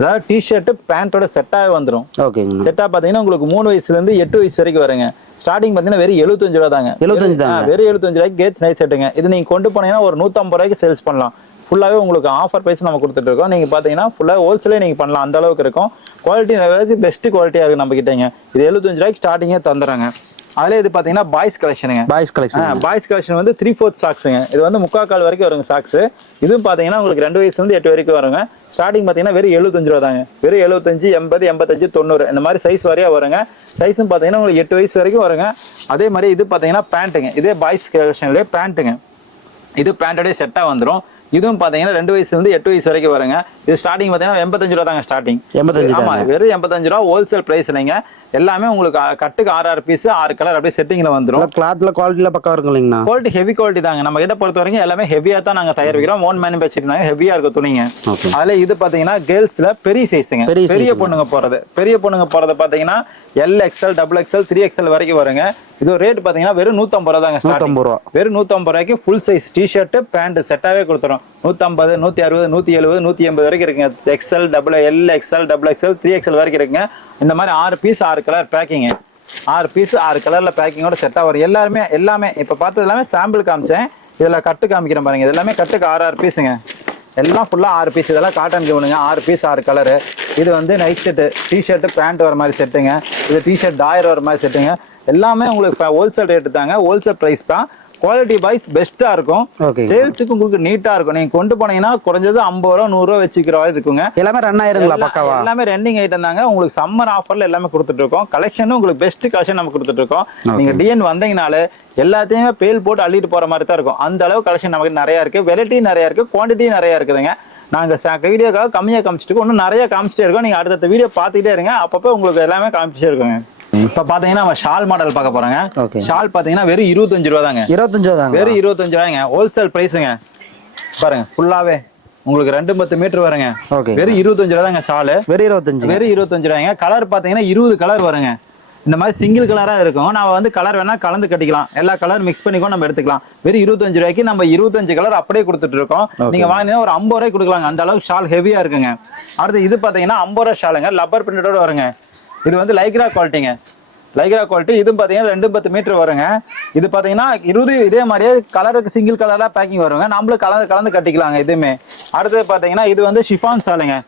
அதாவது டி-ஷர்ட் பேண்டோட செட்டாவே வந்துடும். ஓகேங்க. செட்டா பாத்தீங்கன்னா உங்களுக்கு 3 வயசுல இருந்து 8 வயசு வரைக்கும் வருங்க. ஸ்டார்டிங் பாத்தீங்கன்னா வெறும் 75 ரூபா தாங்க. 75 தான். வெறும் 75 ரூபாய்க்கு கேர்ள்ஸ் நைட் ஷர்ட்டுங்க. இது நீங்க கொண்டு போனீங்கன்னா ஒரு 150 ரூபாய்க்கு சேல்ஸ் பண்ணலாம். ஃபுல்லாவே உங்களுக்கு ஆஃபர் பிரைஸ் நம்ம கொடுத்துட்டு இருக்கோம். நீங்க பாத்தீங்கன்னா ஃபுல்லா ஹோல்சேலே நீங்க பண்ணலாம். அந்த அளவுக்கு இருக்கும். குவாலிட்டி பெஸ்ட் குவாலிட்டியா இருக்கு நம்ம கிட்டங்க. இது 75 ரூபாய்க்கு ஸ்டார்டிங்கே தந்துறாங்க. அதுல இது பாத்தீங்கன்னா பாய்ஸ் கலெக்ஷனுங்க. பாய்ஸ் கலெக்ஷன் வந்து 3/4 சாக்ஸுங்க. இது வந்து 3/4 கால் வரைக்கும் வருங்க சாக்ஸ். இதுவும் பாத்தீங்கன்னா உங்களுக்கு 2 வயசுல இருந்து 8 வரைக்கும் வருங்க. ஸ்டார்டிங் பாத்தீங்கன்னா வெறும் 75 ரூபா தாங்க. வெறும் 75, 80, 85, 90 இந்த மாதிரி சைஸ் வரையா வருங்க. சைஸும் பாத்தீங்கன்னா உங்களுக்கு 8 வயசு வரைக்கும் வருங்க. அதே மாதிரி இது பாத்தீங்கன்னா பேண்ட்டுங்க. இதே பாய்ஸ் கலெக்ஷன்லயே பேண்ட்டுங்க. இது பேண்டோட செட்டா வந்துடும். இதுவும் பாத்தீங்கன்னா 2 வயசுல இருந்து 8 வயசு வரைக்கும் வருங்க. இது ஸ்டார்டிங் பாத்தீங்கன்னா 85 ரூபா தாங்க ஸ்டார்டிங். 85. ஆமா வெறும் 85 ரூபா ஹோல்சேல் பிரைஸ் இல்லைங்க. எல்லாமே உங்களுக்கு கட்டுக்கு 6 பீஸ் 6 கலர் அப்படியே செட்டிங்ல வந்துரும். கிளாத்ல குவாலிட்டில பக்கா இருக்கும் இல்லைங்களா? குவாலிட்டி ஹெவி குவாலிட்டி தாங்க. நம்ம கிட்ட பொறுத்த வரைக்கும் எல்லாமே ஹெவியா தான் நாங்க தயாரிக்கிறோம். ஓன் மேனுஃபேக்சரிங் தாங்க. ஹெவியா இருக்க துணிங்க. அதுல இது பாத்தீங்கன்னா கேர்ள்ஸ்ல பெரிய சைஸ்ங்க. பெரிய பொண்ணுங்க போறது பாத்தீங்கன்னா L, XL, double XL, 3XL வரைக்கும் வருங்க. இது ரேட் பாத்தீங்கன்னா வெறும் 150 ரூபா தாங்க. 150 ரூபா. வெறும் 150 ரூபாய்க்கு ஃபுல் சைஸ் டி-ஷர்ட் பேண்ட் செட்டாவே கொடுத்துரும். 150, 160, 170, 180 வரைக்கும் இருக்குங்க. XL, double L, XL, double XL, 3XL வரைக்கும் இருக்குங்க. இந்த மாதிரி 6 பீஸ் 6 கலர் பேக்கிங். 6 பீஸ் 6 கலர்ல பேக்கிங்கோட செட்டா வரும். எல்லாமே இப்ப பார்த்தது எல்லாமே சாம்பிள் காமிச்சேன். இதுல கட்டு காமிக்கிறேன் பாருங்க. இது எல்லாமே கட்டுக்கு 6 பீஸுங்க. எல்லாம் ஃபுல்லா 6 பீஸ். இதெல்லாம் காட்டன் கவுனுங்க. 6 piece 6 colour. இது வந்து நைட் செட்டு, டிஷர்ட் பேண்ட் வர மாதிரி செட்டுங்க. இது டிஷர்ட் டாயர் வர மாதிரி செட்டுங்க. எல்லாமே உங்களுக்கு ஹோல்சேல் ரேட்டு தாங்க. ஹோல்சேல் பிரைஸ் தான். குவாலிட்டி வைஸ் பெஸ்டா இருக்கும். சேல்ஸுக்கு உங்களுக்கு நீட்டா இருக்கும். நீங்க கொண்டு போனீங்கன்னா குறைஞ்சது 50 ரூபா 100 ரூபா வச்சுக்கிற மாதிரி இருக்குங்க. எல்லாமே ரன் ஆயிருங்களா பக்காவா? எல்லாமே ரன்னிங் ஐட்டம் தாங்க. உங்களுக்கு சம்மர் ஆஃபர்ல எல்லாமே கொடுத்துட்டு இருக்கோம். கலெக்ஷனும் உங்களுக்கு பெஸ்ட் கலெக்ஷன் நம்ம கொடுத்துட்டு இருக்கோம். நீங்க டிஎன் வந்தீங்கனாலே எல்லாத்தையுமே பேல் போட்டு அள்ளிட்டு போற மாதிரி தான் இருக்கும். அந்த அளவு கலெக்ஷன் நமக்கு நிறைய இருக்கு. வெரைட்டி நிறைய இருக்கு. குவான்டிட்டி நிறைய இருக்குதுங்க. நாங்க வீடியோக்காக கம்மியா காமிச்சிட்டு இன்னும் நிறைய காமிச்சிட்டே இருக்கோம். நீங்க அடுத்த வீடியோ பார்த்துக்கிட்டே இருங்க. அப்பப்போ உங்களுக்கு எல்லாமே காமிச்சிட்டே இருக்குங்க. இப்ப பாத்தீங்கன்னா நம்ம ஷால் மாடல் பார்க்க போறோங்க. ஷால் பாத்தீங்கன்னா வெறும் 25 ரூபா தாங்க. 25 தாங்க. வெறும் 25 ரூபாய்ங்க. ஹோல்சேல் பிரைஸுங்க. பாருங்க ஃபுல்லாவே உங்களுக்கு 2 மீட்டர் வருங்க. வெறும் 25 ரூபா தாங்க ஷாலு. வெறும் 25 ரூபாய்ங்க. கலர் பாத்தீங்கன்னா 20 கலர் வருங்க. இந்த மாதிரி சிங்கிள் கலரா இருக்கும். நம்ம வந்து கலர் வேணா கலந்து கட்டிக்கலாம். எல்லா கலர் மிக்ஸ் பண்ணிக்கோ நம்ம எடுத்துக்கலாம். வெறும் 25 ரூபாய்க்கு நம்ம 25 கலர் அப்படியே கொடுத்துட்டு இருக்கோம். நீங்க வாங்கினா ஒரு 50 ரூபாய்க்கு கொடுக்கலாங்க. அந்த அளவுக்கு ஷால் ஹெவியா இருக்குங்க. அடுத்து இது பாத்தீங்கன்னா 50 ரூபா ஷாலுங்க. லப்பர் பிரிண்டோட வருங்க. இது வந்து லைக்ரா குவாலிட்டிங்க. Lycra quality. இது பாத்தீங்கன்னா 2 மீட்டர் வருங்க. இது பாத்தீங்கன்னா 20 இதே மாதிரியே கலருக்கு சிங்கிள் கலரா பேக்கிங் வருங்க. நம்மளும் கலந்து கட்டிக்கலாங்க இதுமே. அடுத்தது பாத்தீங்கன்னா இது வந்து ஷிஃபான் ஷாலுங்க.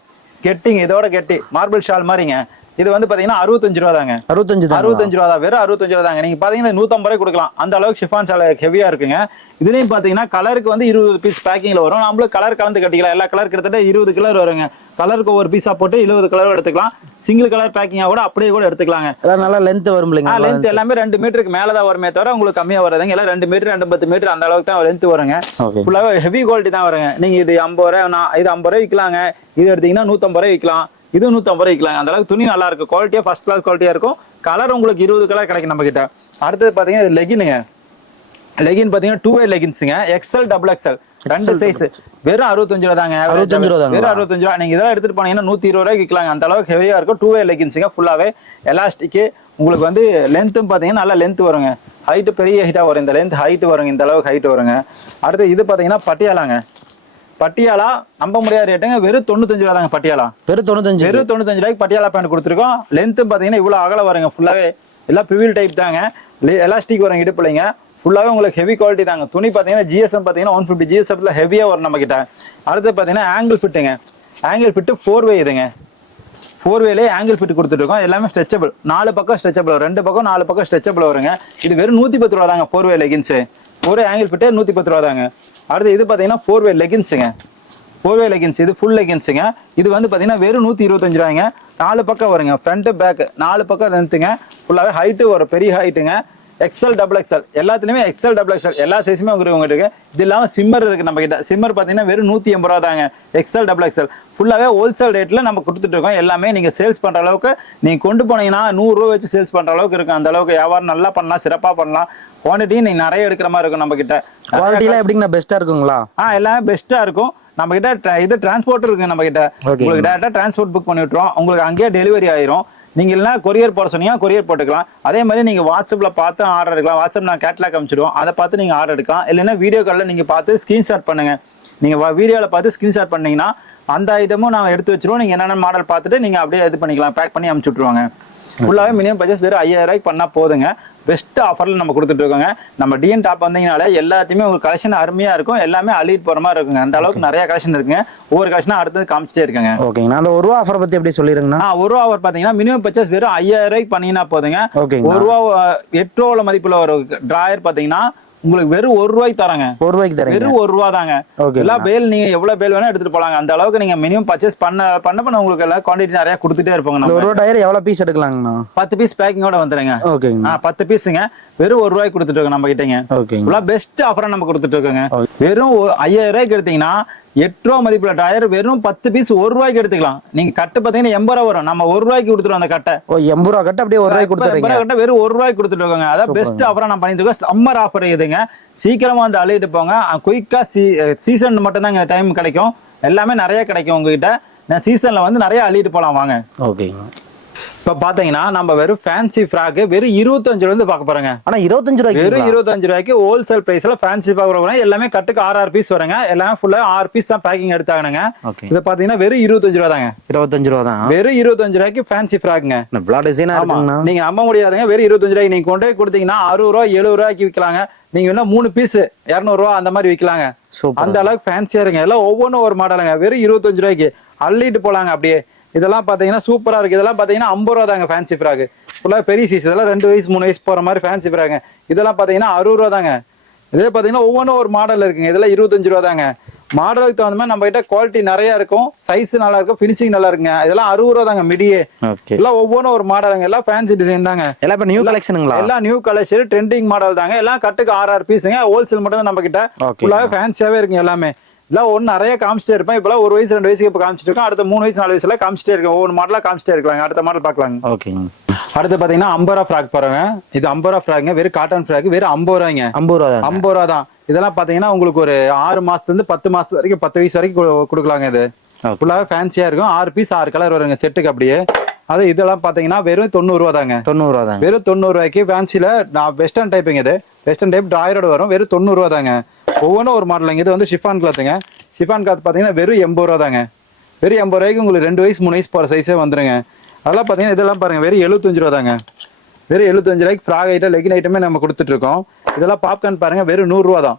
கெட்டிங் இதோட கெட்டி மார்பிள் ஷால் மாதிரிங்க. இது வந்து பாத்தீங்கன்னா 65 ரூபா தாங்க. 65 ரூபா தான். வெறும் 65 ரூபா தாங்க. நீங்க பாத்தீங்கன்னா 150 ரூபாய் கொடுக்கலாம். அந்த அளவுக்கு ஷிஃபான் ஷால் ஹெவியா இருக்குங்க. இதுலயும் பாத்தீங்கன்னா கலருக்கு வந்து 20 பீஸ் பேக்கிங்ல வரும். நம்மளும் கலர் கலந்து கட்டிக்கலாம். எல்லா கலர் கிட்டத்தட்ட 20 கலர் வருங்க. கலருக்கு ஒரு பீஸா போட்டு 20 கலர் எடுத்துக்கலாம். சிங்கிள் கலர் பேக்கிங்கா கூட அப்படியே கூட எடுத்துக்கலாங்க. நல்லா லென்த் வரும் இல்லைங்க? லென்த் எல்லாமே 2 மீட்டருக்கு மேலதான் வருமே தவிர உங்களுக்கு கம்மியா வராதுங்க. எல்லாம் 2 மீட்டர் 2 மீட்டர் அந்த அளவுக்கு தான் லென்த் வருங்க. ஃபுல்லாவே ஹெவி குவாலிட்டி தான் வருங்க. நீங்க இது 50 ரூபாய், இது 50 ரூபாய் விற்கலாங்க. இது எடுத்தீங்கன்னா 150 ரூபாய் விற்கலாம். இது 150 ரூபாய் விற்கலாம். அந்த அளவுக்கு துணி நல்லா இருக்கும். குவாலிட்டியா ஃபர்ஸ்ட் கிளாஸ் குவாலிட்டியா இருக்கும். கலர் உங்களுக்கு 20 கலர் கிடைக்கும் நம்ம கிட்ட. அடுத்தது பாத்தீங்கன்னா லெகினுங்க. லெகின் பாத்தீங்கன்னா 2 வே லெகின்ஸுங்க. XL XXL 2 size. வெறும் 65 ரூபா தாங்க. வெறும் 65 ரூபா. நீங்க இதெல்லாம் எடுத்துட்டு போனீங்கன்னா 120 ரூபாய்க்கு விற்கலாங்க. அந்த அளவுக்கு ஹெவியா இருக்கும். 2 வே லெகின்ஸுங்க. ஃபுல்லாவே எலாஸ்டிக். உங்களுக்கு வந்து லென்த்தும் பாத்தீங்கன்னா நல்லா லென்த் வருங்க. ஹைட் பெரிய ஹைட்டா வரும். இந்த லென்த் ஹைட் வருங்க. இந்த அளவுக்கு ஹைட் வருங்க. அடுத்து இது பாத்தீங்கன்னா பட்டியாலாங்க. பட்டியாலா நம்ப முடியாத ரேட்டுங்க. வெறும் 95 ரூபா தாங்க. பட்டியாலா வெறும் 95 ரூபாய்க்கு பட்டியாலா பேண்ட் கொடுத்துருக்கோம். லென்த்தும் பாத்தீங்கன்னா இவ்வளவு அகல வருங்க. ஃபுல்லாவே எல்லாம் பிரிவில் டைப் தாங்க. எலாஸ்டிக் வருங்க இடுப்புலைங்க. ஃபுல்லாவே உங்களுக்கு ஹெவி குவாலிட்டி தாங்க. துணி பாத்தீங்கன்னா GSM பாத்தீங்கன்னா 150 GSM ஹெவியா வரும் நம்ம கிட்ட. அடுத்து பாத்தீங்கன்னா ஆங்கிள் ஃபிட்டுங்க. ஆங்கிள் ஃபிட் 4 வே இதுங்க. 4 வேலே ஆங்கிள் ஃபிட் கொடுத்துட்டு இருக்கோம். எல்லாமே ஸ்ட்ரெச்சபிள். 4 பக்கம் ஸ்ட்ரெச்சபிள் வரும். 2 பக்கம் 4 பக்கம் ஸ்ட்ரெச்சபிள் வருங்க. இது வெறும் 110 ரூபா தாங்க. 4 வே லெகின்ஸ். 4 வே ஆங்கிள் ஃபிட் 110 ரூபா தாங்க. அடுத்து இது பாத்தீங்கன்னா 4 வே லெகின்ஸுங்க. 4 வே லெகின்ஸ். இது ஃபுல் லெகின்ஸுங்க. இது வந்து பாத்தீங்கன்னா வெறும் 125 ரூபாய்ங்க. 4 பக்கம் வருங்க. ஃப்ரண்ட் பேக் 4 பக்கம் லென்த்துங்க. ஃபுல்லாவே ஹைட்டு வரும். பெரிய ஹைட்டுங்க. XL XXL எல்லாத்துலயுமே XL XXL எல்லா சைஸுமே உங்ககிட்ட இருக்கு. இது இல்லாம சிம்மர் இருக்கு நம்ம கிட்ட. சிம்மர் பாத்தீங்கன்னா வெறும் 180 ரூபா தாங்க. XL XXL ஃபுல்லாவே ஹோல்சேல் ரேட்ல நம்ம கொடுத்துட்டு இருக்கோம். எல்லாமே நீங்க சேல்ஸ் பண்ற அளவுக்கு நீங்க கொண்டு போனீங்கன்னா 100 ரூபா வச்சு சேல்ஸ் பண்ற அளவுக்கு இருக்கும். அந்த அளவுக்கு வியாபாரம் நல்லா பண்ணலாம். சிறப்பா பண்ணலாம். குவான்டிட்டி நீங்க நிறைய எடுக்கிற மாதிரி இருக்கும். நம்ம கிட்ட குவாலிட்டிலாம் எப்படிங்க பெஸ்டா இருக்குங்களா? எல்லாமே பெஸ்டா இருக்கும். நம்ம கிட்ட இது டிரான்ஸ்போர்ட் இருக்கு. நம்ம கிட்ட உங்களுக்கு டேரக்டா டிரான்ஸ்போர்ட் புக் பண்ணி விட்டுருவோம். உங்களுக்கு அங்கேயே டெலிவரி ஆயிரும். நீங்க இல்லைன்னா கொரியர் போட சொன்னீங்கன்னா கொரியர் போட்டுக்கலாம். அதே மாதிரி நீங்க வாட்ஸ்அப்ல பார்த்து ஆர்டர் எடுக்கலாம். வாட்ஸ்அப் நான் கேட்லாக் அனுப்பிச்சிடுவோம். அதை பார்த்து நீங்க ஆர்டர் எடுக்கலாம். இல்லைன்னா வீடியோ காலில் நீங்க பார்த்து ஸ்கிரீன்ஷாட் பண்ணுங்க. நீங்க வீடியோல பார்த்து ஸ்கிரீன்ஷாட் பண்ணீங்கன்னா அந்த ஐட்டமும் நாங்கள் எடுத்து வச்சிருவோம். நீங்க என்னென்ன மாடல் பார்த்துட்டு நீங்க அப்படியே இது பண்ணிக்கலாம். பேக் பண்ணி அனுப்பிச்சு விட்டுருவாங்க. ஃபுல்லாவே மினிமம் பர்ச்சேஸ் வெறும் 5000 ரூபாய்க்கு பண்ணா போதுங்க. பெஸ்ட் ஆஃபர்ல நம்ம கொடுத்துட்டு இருக்கோங்க. நம்ம டிஎன் டாப் வந்தீங்கனாலே எல்லாத்தையுமே உங்களுக்கு கலெக்ஷன் அருமையா இருக்கும். எல்லாமே அள்ளிட்டு போற மாதிரி இருக்குங்க. அந்த அளவுக்கு நிறைய கலெக்ஷன் இருக்குங்க. ஒவ்வொரு கலெக்ஷனா அடுத்தது காமிச்சிட்டே இருக்குங்க. ஓகேங்க. அந்த 1 ரூபா ஆஃபர் பத்தி எப்படி சொல்லிருங்கண்ணா? 1 ரூபா ஆஃபர் பாத்தீங்கன்னா மினிமம் பர்ச்சேஸ் வெறும் 5000 ரூபாய்க்கு பண்ணீங்கன்னா போதுங்க. 1 ரூபா 8 ரூபா மதிப்புல ஒரு டிராயர் பாத்தீங்கன்னா உங்களுக்கு வெறும் 1 ரூபாய்க்கு தராங்க. 1 ரூபாய்க்கு தரேன். வெறும் 1 ரூபா தாங்க. எல்லா பேல் நீங்க எவ்வளவு பேல் வேணா எடுத்துட்டு போலாங்க. அந்த அளவுக்கு நீங்க மினிமம் பர்ச்சேஸ் பண்ண உங்களுக்கு எல்லாம் குவான்டிட்டி நிறைய கொடுத்துட்டே இருப்பாங்க. 1 ரூபா டயர் எவ்வளவு பீஸ் எடுக்கலாங்கண்ணா? 10 பீஸ் பேக்கிங்கோட வந்துருங்க. ஓகேங்க. 10 பீஸுங்க. வெறும் 1 ரூபாய்க்கு கொடுத்துட்டு இருக்கோம் நம்ம கிட்டங்க. ஓகேங்க. பெஸ்ட் ஆஃபரா நம்ம கொடுத்துட்டு இருக்கோங்க. வெறும் 5000 ரூபாய்க்கு எடுத்தீங்கன்னா 8 ரூபா மதிப்புல டயர் வெறும் 10 பீஸ் 1 ரூபாய்க்கு எடுத்துக்கலாம். நீங்க கட்டு பாத்தீங்கன்னா 80 ரூபா வரும். நம்ம 1 ரூபாய்க்கு கொடுத்துருவோம் அந்த கட்டை. 80 ரூபா கட்டை அப்படியே 1 ரூபாய்க்கு கொடுத்துறீங்க. கட்டை வெறும் 1 ரூபாய்க்கு கொடுத்துட்டு இருக்கோங்க. அதான் பெஸ்ட் ஆஃபரா நம்ம பண்ணிட்டு இருக்கோம். சம்மர் ஆஃபர் இதுங்க. சீக்கிரமா வந்து அள்ளிட்டு போங்க. குயிக்கா சீசன் மட்டும் தான் டைம் கிடைக்கும். எல்லாமே நிறைய கிடைக்கும் உங்ககிட்ட. சீசன்ல வந்து நிறைய அள்ளிட்டு போலாம் வாங்க. ஓகேங்க. இப்ப இப்ப பாத்தீங்கன்னா நம்ம வெறும் ஃபேன்சி ஃப்ராக் வெறும் 25 ரூபாய் பார்க்க போறோங்க. ஆனா 25 ரூபாய்க்கு வெறும் 25 ரூபாய்க்கு ஹோல்சேல் பிரைஸ்ல ஃபேன்சி ஃப்ராக் எல்லாமே கட்டுக்கு 6 பீஸ் வருங்க. எல்லாமே ஃபுல்லா 6 பீஸ் தான் பேக்கிங் எடுத்தாங்கங்க. இது பாத்தீங்கன்னா வெறும் 25 ரூபாய் தாங்க. 25 ரூபாய் தான். வெறும் 25 ரூபாய்க்கு ஃபேன்சி ஃப்ராக்ங்க. இவ்வளவு டிசைனா இருக்குங்க. நீங்க நம்ப முடியாதுங்க. வெறும் 25 ரூபாய்க்கு நீங்க கொண்டு போய் கொடுத்தீங்கன்னா 60 ரூபாய் 70 ரூபாய்க்கு விற்கலாங்க. நீங்க வேணா 3 பீஸ் 200 ரூபாய் அந்த மாதிரி விற்கலாங்க. அந்த அளவுக்கு ஃபேன்சியா இருங்க. எல்லாம் ஒவ்வொன்றும் ஒரு மாடலுங்க. வெறும் 25 ரூபாய்க்கு அள்ளிட்டு போலாங்க அப்படியே. இதெல்லாம் பாத்தீங்கன்னா சூப்பரா இருக்கு. இதெல்லாம் பாத்தீங்கன்னா 50 ரூபா தாங்க ஃபேன்சி ஃப்ராக். ஃபுல்லா பெரிய சைஸ். இதெல்லாம் 2 வயசு 3 வயசு போற மாதிரி ஃபேன்சி ஃப்ராக். இதெல்லாம் பாத்தீங்கன்னா 60 ரூபா தாங்க. இதே பாத்தீங்கன்னா ஒவ்வொன்றும் ஒரு மாடல் இருக்குங்க. இதெல்லாம் 25 ரூபா தாங்க. மாடலுக்கு தகுந்த மாதிரி நம்ம கிட்ட குவாலிட்டி நிறைய இருக்கும். சைஸ் நல்லா இருக்கும், பினிஷிங் நல்லா இருக்குங்க. இதெல்லாம் 60 ரூபா தாங்க மிடியே. எல்லாம் ஒவ்வொன்றும் ஒரு மாடலுங்க. எல்லாம் ஃபேன்சி டிசைன் தாங்க. எல்லாம் இப்ப நியூ கலெக்ஷனுங்களா? எல்லாம் நியூ கலெக்ஷன் ட்ரெண்டிங் மாடல் தாங்க. எல்லாம் கட்டுக்கு 6 பீஸுங்க. ஹோல்சேல் மட்டும் தான் நம்ம கிட்ட. ஃபுல்லாவே ஃபேன்சியாவே இருக்குங்க எல்லாமே. இல்லை ஒன்று நிறைய காமிச்சிட்டே இருப்பேன். இப்போலாம் 1 வயசு 2 வயசுக்கு இப்போ காமிச்சிட்டு இருக்கோம். அடுத்த 3 வயசு 4 வயசுல காமிச்சிட்டே இருக்கேன். ஒவ்வொரு மாடலாக காமிச்சிட்டே இருக்கலாம். அடுத்த மாடல் பார்க்கலாங்க. ஓகேங்க. அடுத்து பார்த்தீங்கன்னா 50 ரூபா ஃப்ராக் போறோங்க. இது 50 ரூபா ஃப்ராக்ங்க. வெறும் காட்டன் ஃப்ராக். வெறும் 50 ரூபாய்ங்க. 50 ரூபா தான். இதெல்லாம் பார்த்தீங்கன்னா உங்களுக்கு ஒரு 6 மாசத்துலேருந்து 10 மாசம் வரைக்கும் 10 வயசு வரைக்கும் கொடுக்கலாங்க. இது ஃபுல்லாகவே ஃபேன்சியா இருக்கும். 6 பீஸ் 6 கலர் வருங்க செட்டுக்கு அப்படியே. அது இதெல்லாம் பார்த்தீங்கன்னா வெறும் 90 ரூபா தாங்க. 90 ரூபா தாங்க. வெறும் 90 ரூபாய்க்கு ஃபேன்சியில் வெஸ்டர்ன் டைப்புங்க. இது வெஸ்டர்ன் டைப் டிராயரோட வரும். வெறும் 90 ரூபா தாங்க. ஒவ்வொன்றும் ஒரு மாடலுங்க. இது வந்து ஷிஃபான் கிளாத்துங்க. ஷிஃபான் கிளாத் பார்த்தீங்கன்னா வெறும் 80 ரூபா தாங்க. வெறும் 80 ரூபாய்க்கு உங்களுக்கு 2 வயசு 3 வயசு போகிற சைஸே வந்துருங்க. அதெல்லாம் பார்த்தீங்கன்னா இதெல்லாம் பாருங்க வெறும் 75 ரூபா தாங்க. வெறும் 75 ரூபாய்க்கு ஃப்ராக் ஐட்டம் லெகின் ஐட்டமே நம்ம கொடுத்துட்டு இருக்கோம். இதெல்லாம் பாப்கார்ன் பாருங்க வெறும் 100 ரூபா தான்.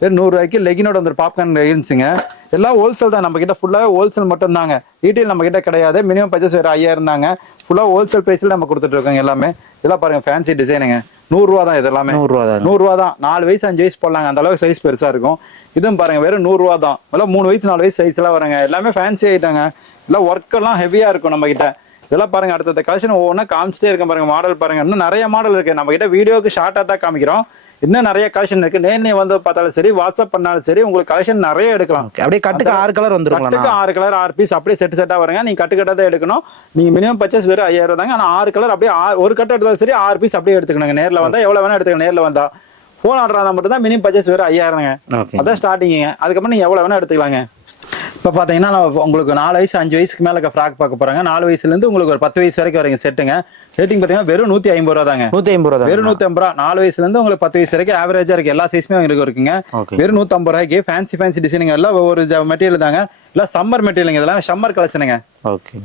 வெறும் 100 ரூபாய்க்கு லெகினோட வந்து பாப்கார்ன் இருந்துச்சுங்க. எல்லாம் ஹோல்சேல் தான். நம்ம கிட்ட ஃபுல்லாக ஹோல்சேல் மட்டும் தாங்க. ரீட்டைல் நம்ம கிட்ட கிடையாது. மினிமம் பர்ச்சேஸ் வேறு 5000 தாங்க. ஃபுல்லாக ஹோல்சேல் ப்ரைஸில் நம்ம கொடுத்துட்டு இருக்கோம் எல்லாமே. இதெல்லாம் பாருங்க ஃபேன்சி டிசைனுங்க. 100 ரூபா தான். இது எல்லாமே 100 ரூபா தான். 100 ரூபா தான். 4 வயசு 5 வயசு போடலாங்க. அந்த அளவுக்கு சைஸ் பெருசா இருக்கும். இதுவும் பாருங்க வெறும் 100 ரூபா தான். எல்லாம் 3 வயசு 4 வயசு சைஸ் எல்லாம் வருங்க. எல்லாமே ஃபேன்சி ஆயிட்டாங்க. எல்லாம் ஒர்க் எல்லாம் ஹெவியா இருக்கும் நம்ம கிட்ட. இதெல்லாம் பாருங்க அடுத்த கலெக்ஷன் ஒவ்வொன்றா காமிச்சிட்டே இருக்கேன் பாருங்க. மாடல் பாருங்க. இன்னும் நிறைய மாடல் இருக்கு. நம்ம கிட்ட வீடியோக்கு ஷார்ட்டா தான் காமிக்கிறோம். இன்னும் நிறைய கலெக்ஷன் இருக்கு. நேர்ல வந்து பார்த்தாலும் சரி, வாட்ஸ்அப் பண்ணாலும் சரி, உங்களுக்கு கலெக்ஷன் நிறைய எடுக்கலாம். அப்படியே கட்டுக்கு 6 கலர் வந்துரும். கட்டுக்கு 6 கலர் 6 பீஸ் அப்படியே செட்டா வருங்க. நீங்க கட்டுக்கட்டா தான் எடுக்கணும். நீங்க மினிமம் பர்ச்சேஸ் வெறும் 5000 தாங்க. ஆனா 6 கலர் அப்படியே ஒரு கட்டு எடுத்தாலும் சரி 6 பீஸ் அப்படியே எடுத்துக்கணுங்க. நேர்ல வந்தா எவ்வளவு வேணா எடுத்துக்கணும். நேர்ல வந்தா போன் ஆர்டர் ஆனா மட்டும் தான் மினிமம் பர்ச்சேஸ் வெறும் 5000ங்க. அதான் ஸ்டார்டிங்க. அதுக்கப்புறம் நீங்க எவ்வளவு வேணா எடுத்துக்கலாங்க. இப்போ பார்த்தீங்கன்னா உங்களுக்கு 4 வயசு 5 வயசுக்கு மேலே ஃப்ராக் பார்க்க போறாங்க. 4 வயசுலேருந்து உங்களுக்கு ஒரு 10 வயசு வரைக்கும் வரீங்க செட்டுங்க. ரேட்டிங் பார்த்தீங்கன்னா வெறும் 150 ரூபா தாங்க. 150 ரூபா. வெறும் 150 ரூபா. 4 வயசுலேருந்து உங்களுக்கு 10 வயசு வரைக்கும் ஆவரேஜா இருக்கு. எல்லா சைஸுமே இருக்குங்க. வெறும் 150 ரூபாய்க்கு ஃபேன்சி டிசைனிங் எல்லாம் ஒவ்வொரு மெட்டீரியல் தாங்க. எல்லாம் சம்மர் மெட்டீரியல். இதெல்லாம் சம்மர் கலெக்ஷனுங்க.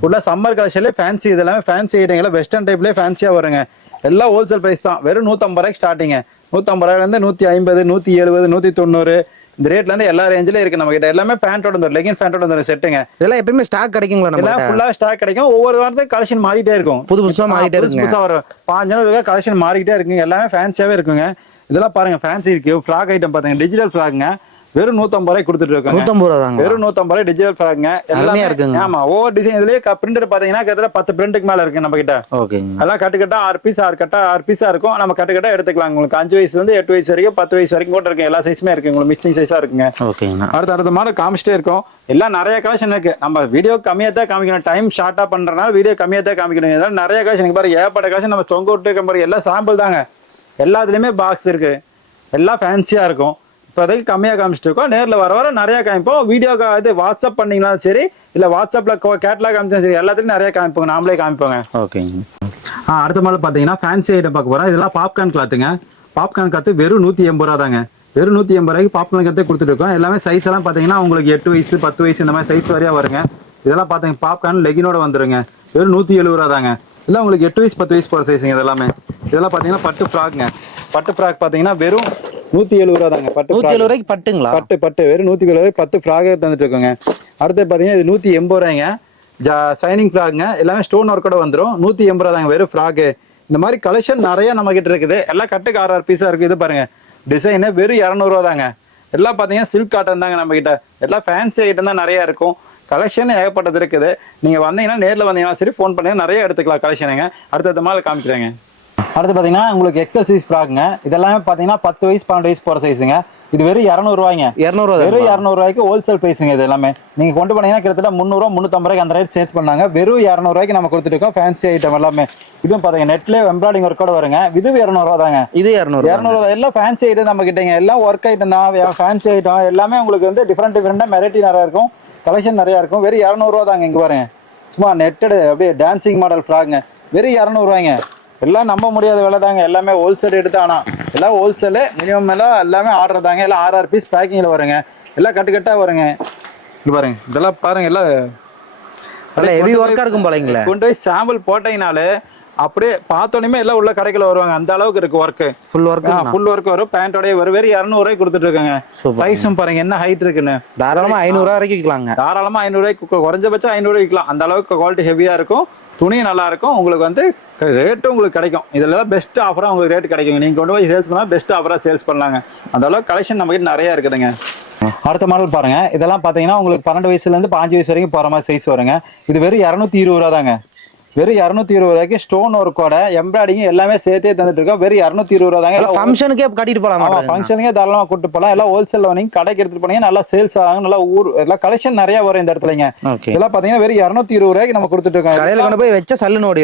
ஃபுல்லா சம்மர் கலெக்ஷன்லேயே ஃபேன்சி. இதெல்லாம் ஃபேன்சி ஐட்டங்கள வெஸ்டர்ன் டைப்லேயே ஃபேன்சியா வருங்க. எல்லாம் ஹோல்சேல் பிரைஸ் தான். வெறும் 150 ரூபாய்க்கு ஸ்டார்டிங்க. 150 ரூபாயிலேருந்து 150 170 190 இந்த ரேட்ல இருந்து எல்லா ரேஞ்சில இருக்கு நம்ம கிட்ட. எல்லாமே பேண்டோட வந்து லெகின் பேண்டோட வந்து செட்டுங்க. இதெல்லாம் எப்பவுமே ஸ்டாக் கிடைக்குங்களா? நம்ம எல்லாம் ஃபுல்லா ஸ்டாக் கிடைக்கும். ஒவ்வொரு வாரத்துக்கு கலெக்ஷன் மாறிட்டே இருக்கும். புதுசா மாறிட்டே இருக்கு. புதுசா வரும். 5 நாள் கலெக்ஷன் மாறிக்கிட்டே இருக்குங்க. எல்லாமே ஃபேன்சியாவே இருக்குங்க. இதெல்லாம் பாருங்க ஃபேன்சி இருக்கு. ஃப்ராக் ஐட்டம் பாருங்க. டிஜிட்டல் ஃப்ராக்ங்க. வெறும் 150 ரூபாய்க்கு கொடுத்துட்டு இருக்காங்க. 150 ரூபா தாங்க. வெறும் 150 ரூபாய் டிஜிட்டல் ஃப்ராக்ங்க. எல்லாமே இருக்குங்க. ஆமா ஒவ்வொரு டிசைன் இதுலயே பிரிண்டர் பாத்தீங்கன்னா கிட்டத்தட்ட 10 பிரிண்ட்டுக்கு மேல இருக்கு நம்ம கிட்ட. ஓகேங்க. எல்லாம் கட்டுக்கட்டா 6 பீஸ் 6 பீஸா இருக்கும். நம்ம கட்டுக்கட்டா எடுத்துக்கலாம். உங்களுக்கு 5 வயசுல இருந்து 8 வயசு வரைக்கும் 10 வயசு வரைக்கும் கூட இருக்கு. எல்லா சைஸுமே இருக்கு. உங்களுக்கு மிக்சிங் சைஸா இருக்குங்க. ஓகேங்க. அடுத்த மாடல் காமிச்சிட்டே இருக்கும். எல்லாம் நிறைய கலெக்ஷன் இருக்கு. நம்ம வீடியோ கம்மியா தான் காமிக்கணும். டைம் ஷார்ட்டா பண்றதுனால வீடியோ கம்மியா தான் காமிக்கணும். இதெல்லாம் நிறைய கலெக்ஷன் பாருங்க. ஏகப்பட்ட கலெக்ஷன் நம்ம தொங்க விட்டு இருக்க பாருங்க. எல்லாம் சாம்பிள் தாங்க. எல்லாத்துலயுமே பாக்ஸ் இருக்கு. எல்லாம் ஃபேன்சியா இருக்கும். இப்போதைக்கு கம்மியாக காமிச்சிட்டு இருக்கோம். நேரில் வர நிறைய காமிப்போம். வீடியோ இது வாட்ஸ்அப் பண்ணீங்கனாலும் சரி, இல்லை வாட்ஸ்அப்பில் கேட்லாக் காமிச்சாலும் சரி, எல்லாத்துலையும் நிறைய காமிப்போங்க. நாமளே காமிப்போங்க. ஓகேங்க. அடுத்த மாதிரி பார்த்தீங்கன்னா ஃபேன்சி ஐட்டம் பார்க்க போகிறோம். இதெல்லாம் பாப்கார்ன் கிளாத்துங்க. பாப்கார்ன் கிளாத்து வெறும் 180 ரூபா தாங்க. வெறும் 180 ரூபாய்க்கு பாப்கார்ன் கிளாத்தே கொடுத்துட்டு இருக்கோம். எல்லாமே சைஸ் எல்லாம் பார்த்தீங்கன்னா உங்களுக்கு 8 வயசு 10 வயசு இந்த மாதிரி சைஸ் வரையா வருங்க. இதெல்லாம் பார்த்தீங்கன்னா பாப்கார்ன் லெகினோட வந்துருங்க. வெறும் 170 ரூபா தாங்க. இல்லை உங்களுக்கு 8 வயசு 10 வயசு போகிற சைஸுங்க. இதெல்லாமே இதெல்லாம் பார்த்தீங்கன்னா பட்டு ஃப்ராக்ங்க. பட்டு ஃப்ராக் பார்த்தீங்கன்னா வெறும் 170 ரூபா தாங்க. 170 ரூபாய்க்கு பட்டுங்களா? பட்டு வெறும் 170 ரூபாய்க்கு 10 ஃப்ராக் தந்துட்டு இருக்கோங்க. அடுத்து பார்த்தீங்கன்னா இது 180 ரூபாய்ங்க. சைனிங் ஃப்ராக்ங்க. எல்லாமே ஸ்டோன் ஒர்க்கோட வந்துடும். 180 ரூபா தாங்க வெறும் ஃப்ராக். இந்த மாதிரி கலெக்ஷன் நிறைய நம்ம கிட்ட இருக்குது. எல்லாம் கட்டுக்கு 6 பீஸா இருக்கு. இது பாருங்க டிசைனு வெறும் 200 ரூபா தாங்க. எல்லாம் பார்த்தீங்கன்னா சில்க் காட்டன் தாங்க நம்ம கிட்ட. எல்லாம் ஃபேன்சி ஐட்டம் தான் நிறைய இருக்கும். கலெக்ஷன் ஏகப்பட்டது இருக்குது. நீங்க வந்தீங்கன்னா நேரில் வந்தீங்கன்னா சரி, ஃபோன் பண்ணி நிறைய எடுத்துக்கலாம் கலெக்ஷனுங்க. அடுத்த மாதிரி காமிக்கிறேங்க. அடுத்து பார்த்தீங்கன்னா உங்களுக்கு எக்ஸல் சைஸ் ஃப்ராக்ங்க. இதெல்லாமே பார்த்தீங்கன்னா 10 வயசு 12 வயசு போகிற சைஸுங்க. இது வெறும் 200 ரூபாய்ங்க. 200 வெறும் 200 ரூபாய்க்கு ஹோல்சேல் ப்ரைஸுங்க. இது எல்லாமே நீங்கள் கொண்டு போனீங்கன்னா கிட்டத்தட்ட 300 350 ரூபாய்க்கு அந்த ரேட் சேல்ஸ் பண்ணாங்க. வெறும் 200 ரூபாய்க்கு நம்ம கொடுத்துருக்கோம் ஃபேன்சி ஐட்டம் எல்லாமே. இதுவும் பாருங்க நெட்லேயே எம்ப்ராய்டிங் ஒர்க்கோட வருங்க. இது 200 ரூபா தாங்க. இது 200 ரூபா. எல்லாம் ஃபேன்சி ஐட்டம் நம்ம கிட்டங்க. எல்லாம் ஒர்க் ஐட்டம் தான். ஃபேன்சி ஐட்டம் எல்லாமே உங்களுக்கு வந்து டிஃப்ரெண்டாக வெரைட்டி நிறையா இருக்கும். கலெக்ஷன் நிறையா இருக்கும். வெறும் 200 ரூபா தாங்க. இங்கே பாருங்க சும்மா நெட்டடு அப்படியே டான்சிங் மாடல் ஃப்ராக்ங்க. வெறும் 200 ரூபாய்ங்க. எல்லாம் நம்ப முடியாத விலை தாங்க. எல்லாமே ஹோல்சேல் எடுத்து ஆனா எல்லாம் ஹோல்சேலு மினிமம் எல்லாம் எல்லாமே ஆர்டர் தாங்க. எல்லாம் 6 பீஸ் பேக்கிங்ல வருங்க. எல்லாம் கட்டு வருங்க. இது பாருங்க, இதெல்லாம் பாருங்க, எல்லாம் ஹெவி ஒர்க்கா இருக்கும் போலங்களே. கொண்டு போய் சாம்பிள் போட்டீங்கனாலே அப்படியே பார்த்தோன்னே எல்லாம் உள்ள கடைக்குள்ள வருவாங்க. அந்த அளவுக்கு இருக்கு ஒர்க்கு. ஃபுல் ஒர்க் வரும். பேண்டோடய வரும். வெறும் 200 ரூபாய்க்கு கொடுத்துட்டு இருக்காங்க. சைஸும் பாருங்க என்ன ஹைட் இருக்குன்னு. தாராளமா 500 ரூபாய் வரைக்கும் விற்கலாங்க. தாராளமா 500 ரூபாய்க்கு, குறைஞ்சபட்சம் 500 ரூபாய்க்கு விற்கலாம். அந்த அளவுக்கு குவாலிட்டி ஹெவியா இருக்கும். துணியும் நல்லா இருக்கும். உங்களுக்கு வந்து ரேட்டும் உங்களுக்கு கிடைக்கும். இதெல்லாம் பெஸ்ட் ஆஃபரா உங்களுக்கு ரேட் கிடைக்கும். நீங்க கொண்டு போய் சேல்ஸ் பண்ணா பெஸ்ட் ஆஃபரா சேல்ஸ் பண்ணலாங்க. அந்த அளவுக்கு கலெக்ஷன் நம்ம கிட்ட நிறைய இருக்குதுங்க. அடுத்த மாடல் பாருங்க. இதெல்லாம் பாத்தீங்கன்னா உங்களுக்கு 12 வயசுல இருந்து 5 வயசு வரைக்கும் போற மாதிரி சைஸ் வருங்க. இது வெறும் 220 ரூபா தாங்க. வெறும் 220 ரூபாய்க்கு ஸ்டோன் ஒர்க்கோட எம்ப்ராய்டிங் எல்லாமே சேர்த்தே தந்துட்டு இருக்கோம். வெறும் 220 ரூபா தாங்க. ஃபங்க்ஷனுக்கே கட்டிட்டு போலாம். ஆமா, ஃபங்க்ஷனுக்கே தாராளமா கூட்டு போலாம். எல்லாம் ஹோல்சேல் நீங்க கடைக்கு எடுத்துட்டு போனீங்க, நல்லா சேல்ஸ் ஆகும். நல்லா எல்லாம் கலெக்ஷன் நிறைய வரும் இந்த இடத்துலங்க. இதெல்லாம் பாத்தீங்கன்னா வெறும் 220 ரூபாய்க்கு நம்ம கொடுத்துட்டு இருக்கோம். கடையில கொண்டு போய் வச்ச சல்லுன்னு ஓடி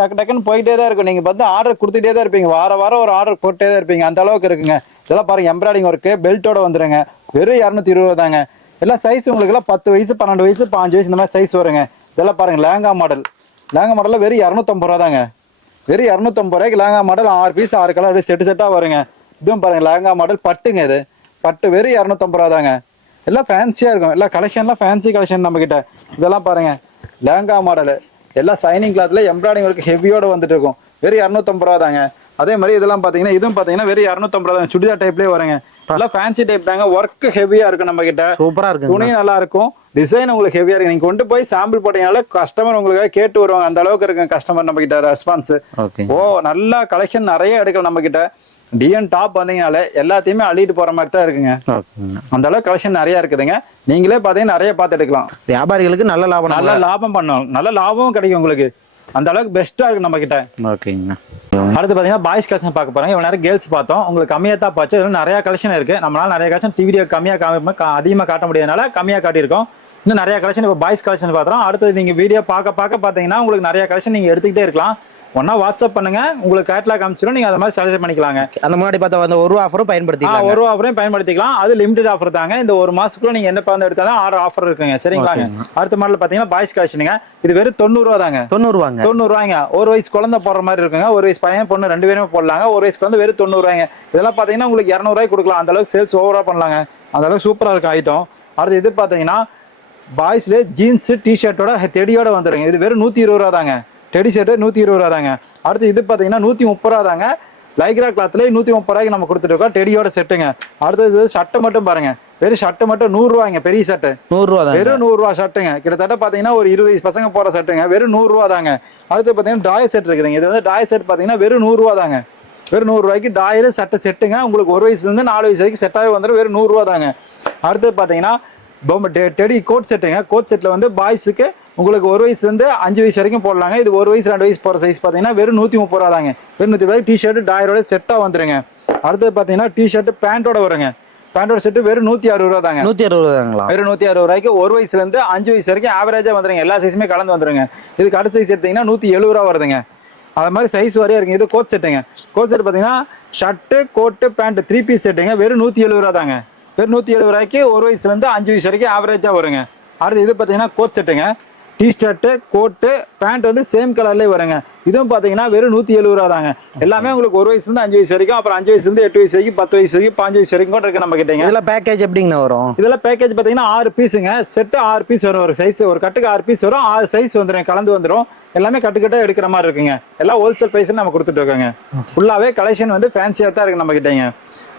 டக்கு டக்குன்னு போயிட்டே தான் இருக்கும். நீங்க பார்த்து ஆர்டர் கொடுத்துட்டே தான் இருப்பீங்க. வாரம் ஒரு ஆர்டர் போட்டே தான் இருப்பீங்க. அந்த அளவுக்கு இருக்குங்க. இதெல்லாம் பாருங்க, எம்ப்ராய்டிங் ஒர்க்கு பெல்ட்டோட வந்துருங்க. வெறும் 220 ரூபா தாங்க. எல்லாம் சைஸ் உங்களுக்கு எல்லாம் 10 வயசு 12 வயசு 5 வயசு இந்த மாதிரி சைஸ் வருங்க. இதெல்லாம் பாருங்க, லேங்கா மாடல்ல வெறும் 250 ரூபா தாங்க. வெறும் 250 ரூபாய்க்கு லேங்கா மாடல் 6 பீஸ் 6 கலர் அப்படியே செட்டா வருங்க. இதுவும் பாருங்க, லேங்கா மாடல் பட்டுங்க. இது பட்டு வெறும் 250 ரூபா தாங்க. எல்லாம் ஃபேன்சியா இருக்கும். எல்லாம் கலெக்ஷன்லாம் ஃபேன்சி கலெக்ஷன் நம்ம கிட்ட. இதெல்லாம் பாருங்க, லேங்கா மாடல் எல்லாம் சைனிங் கிளாத்ல எம்ப்ராய்டிங் ஒர்க் ஹெவியோட வந்துட்டு இருக்கும். வெறும் 250 ரூபா தாங்க. அதே மாதிரி இதெல்லாம் பாத்தீங்கன்னா இதுவும் பாத்தீங்கன்னா வெறும் 250 ரூபா தாங்க. சுடிதார் டைப்லயே வருங்க. நல்லா ஃபேன்சி டைப் தாங்க. ஒர்க் ஹெவியா இருக்கும் நம்ம கிட்ட. சூப்பரா இருக்கு. துணி நல்லா இருக்கும். டிசைன் உங்களுக்கு ஹெவியா இருக்கு. நீங்க கொண்டு போய் சாம்பிள் போட்டீங்கனால கஸ்டமர் உங்களுக்கு கேட்டு வருவாங்க. அந்த அளவுக்கு இருக்கு கஸ்டமர் நம்ம கிட்ட ரெஸ்பான்ஸ். ஓ, நல்லா கலெக்ஷன் நிறைய எடுக்கலாம் நம்ம கிட்ட. டிஎன் டாப் வந்தீங்கனால எல்லாத்தையுமே அள்ளிட்டு போற மாதிரி தான் இருக்குங்க. அந்த அளவுக்கு கலெக்ஷன் நிறைய இருக்குதுங்க. நீங்களே பாத்தீங்கன்னா நிறைய பார்த்து எடுக்கலாம். வியாபாரிகளுக்கு நல்ல லாபம் பண்ணணும். நல்ல லாபமும் கிடைக்கும் உங்களுக்கு. அந்த அளவுக்கு பெஸ்டா இருக்கு நம்ம கிட்ட. ஓகேங்க. அடுத்து பாத்தீங்கன்னா பாய்ஸ் கலெக்ஷன் பார்க்க போறாங்க. இவ்வளவு நேரம் கேர்ள்ஸ் பார்த்தோம். உங்களுக்கு கம்மியா தான் பார்த்து. இதுல நிறைய கலெக்ஷன் இருக்கு. நம்மளால நிறைய கலெக்ஷன் வீடியோ கம்மியா அதிகமா காட்ட முடியாதனால கம்மியா காட்டியிருக்கோம். இன்னும் நிறைய கலெக்ஷன் இப்போ பாய்ஸ் கலெக்ஷன் பாக்குறோம். அடுத்தது நீங்க வீடியோ பார்க்க பாத்தீங்கன்னா உங்களுக்கு நிறைய கலெக்ஷன் நீங்க எடுத்துக்கிட்டே இருக்கலாம். ஒன்னா வாட்ஸ்அப் பண்ணுங்க, உங்களுக்கு கேட்லாக் காமிச்சிடும். நீங்க அந்த மாதிரி செலக்ட் பண்ணிக்கலாங்க. அந்த முன்னாடி பார்த்தா அந்த ஒரு ஆஃபரும் பயன்படுத்திக்கலாம். ஒரு ஆஃபரையும் பயன்படுத்திக்கலாம். அது லிமிடெட் ஆஃபர் தாங்க. இந்த ஒரு மாசத்துக்குள்ள நீங்க என்ன வந்து எடுத்தாலும் ஆஃபர் இருக்குங்க. சரிங்களாங்க. அடுத்த மாடல் பாத்தீங்கன்னா பாய்ஸ் கலெக்ஷனுங்க. இது வெறும் 90 ரூபா தாங்க. 90 ரூபாய்ங்க. ஒரு வயசு குழந்தை போடுற மாதிரி இருக்குங்க. ஒரு வயசு பையன் பொண்ணு 2 பேருமே போடலாங்க. ஒரு வயசுக்கு வந்து வெறும் 90 ரூபாய்ங்க. இதெல்லாம் பாத்தீங்கன்னா உங்களுக்கு 200 ரூபாய்க்கு கொடுக்கலாம். அந்த அளவுக்கு சேல்ஸ் ஓவரா பண்ணலாங்க. அந்த அளவுக்கு சூப்பரா இருக்கு ஐட்டம். அடுத்து இது பாத்தீங்கன்னா பாய்ஸ்ல ஜீன்ஸ் டிஷர்ட்டோட டெடியோட வந்துருங்க. இது வெறும் 120 ரூபா தாங்க. டெடி ஷர்ட் 120 ரூபா தாங்க. அடுத்து இது பாத்தீங்கன்னா 130 ரூபா தாங்க. லைக்ரா கிளாத்ல 130 ரூபாய்க்கு நம்ம கொடுத்துட்டு இருக்கோம். டெடியோட செட்டுங்க. அடுத்தது ஷர்ட் மட்டும் பாருங்க. வெறும் ஷர்ட் மட்டும் 100 ரூபாய்ங்க. பெரிய ஷர்ட் 100 ரூபா தான். வெறும் 100 ரூபா ஷர்ட்டுங்க. கிட்டத்தட்ட பாத்தீங்கன்னா ஒரு 20 வயசு பசங்க போற ஷர்ட்டுங்க. வெறும் 100 ரூபா தாங்க. அடுத்து பாத்தீங்கன்னா டாய் செட் இருக்குதுங்க. இது வந்து டாய் செட் பாத்தீங்கன்னா வெறும் 100 ரூபா தாங்க. வெறும் 100 ரூபாய்க்கு டாயில சட்டை செட்டுங்க. உங்களுக்கு 1 வயசுல இருந்து 4 வயசு வரைக்கும் செட்டாவே வந்துடும். வெறும் 100 ரூபா தாங்க. அடுத்து பாத்தீங்கன்னா டெடி கோட் செட்டுங்க. கோட் செட்ல வந்து பாய்ஸுக்கு உங்களுக்கு 1 வயசுல இருந்து 5 வயசு வரைக்கும் போடலாங்க. இது 1 வயசு 2 வயசு போற சைஸ் பாத்தீங்கன்னா வெறும் 130 ரூபா தாங்க. வெறும் 130 ரூபாய்க்கு டிஷர்ட் டாயரோட செட்டா வந்துருங்க. அடுத்து பாத்தீங்கன்னா டிஷர்ட் பேண்டோட வருங்க. பேண்டோட செட்டு வெறும் 160 ரூபா தாங்க. 160 ரூபாங்களா? வெறும் 160 ரூபாய்க்கு 1 வயசுல இருந்து 5 வயசு வரைக்கும் ஆவரேஜா வந்துருங்க. எல்லா சைஸுமே கலந்து வந்துருங்க. இதுக்கு அடுத்த சைஸ் எடுத்தீங்கன்னா 170 ரூபா வருதுங்க. அது மாதிரி சைஸ் வரையா இருக்குங்க. இது கோட் செட்டுங்க. கோட் செட் பாத்தீங்கன்னா ஷர்ட் கோட்டு பேண்ட் 3 பீஸ் செட்டுங்க. வெறும் 170 ரூபா தாங்க. வெறும் 170 ரூபாய்க்கு 1 வயசுல இருந்து 5 வயசு வரைக்கும் ஆவரேஜா வருங்க. அடுத்து இது பாத்தீங்கன்னா கோட் செட்டுங்க. டிஷர்ட் கோட்டு பேண்ட் வந்து சேம் கலர்லயே வருங்க. இதுவும் பாத்தீங்கன்னா வெறும் 170 ரூபா தாங்க. எல்லாமே உங்களுக்கு 1 வயசுல இருந்து 5 வயசு வரைக்கும், அப்புறம் 5 வயசுல இருந்து 8 வயசு வரைக்கும், 10 வயசு வரைக்கும், 5 வயசு வரைக்கும் கூட இருக்கு நம்ம கிட்டங்க. இதெல்லாம் பேக்கேஜ் எப்படிங்க வரும்? இதெல்லாம் பேக்கேஜ் பாத்தீங்கன்னா 6 பீஸுங்க. செட்டு 6 பீஸ் வரும். ஒரு சைஸ் ஒரு கட்டுக்கு 6 பீஸ் வரும். 6 சைஸ் வந்துடும், கலந்து வந்துடும். எல்லாமே கட்டுக்கட்டா எடுக்கிற மாதிரி இருக்குங்க. எல்லாம் ஹோல்சேல் பிரைஸ் நம்ம கொடுத்துட்டு இருக்கோங்க. ஃபுல்லாவே கலெக்ஷன் வந்து ஃபேன்சியா தான் இருக்கு நம்ம கிட்டங்க.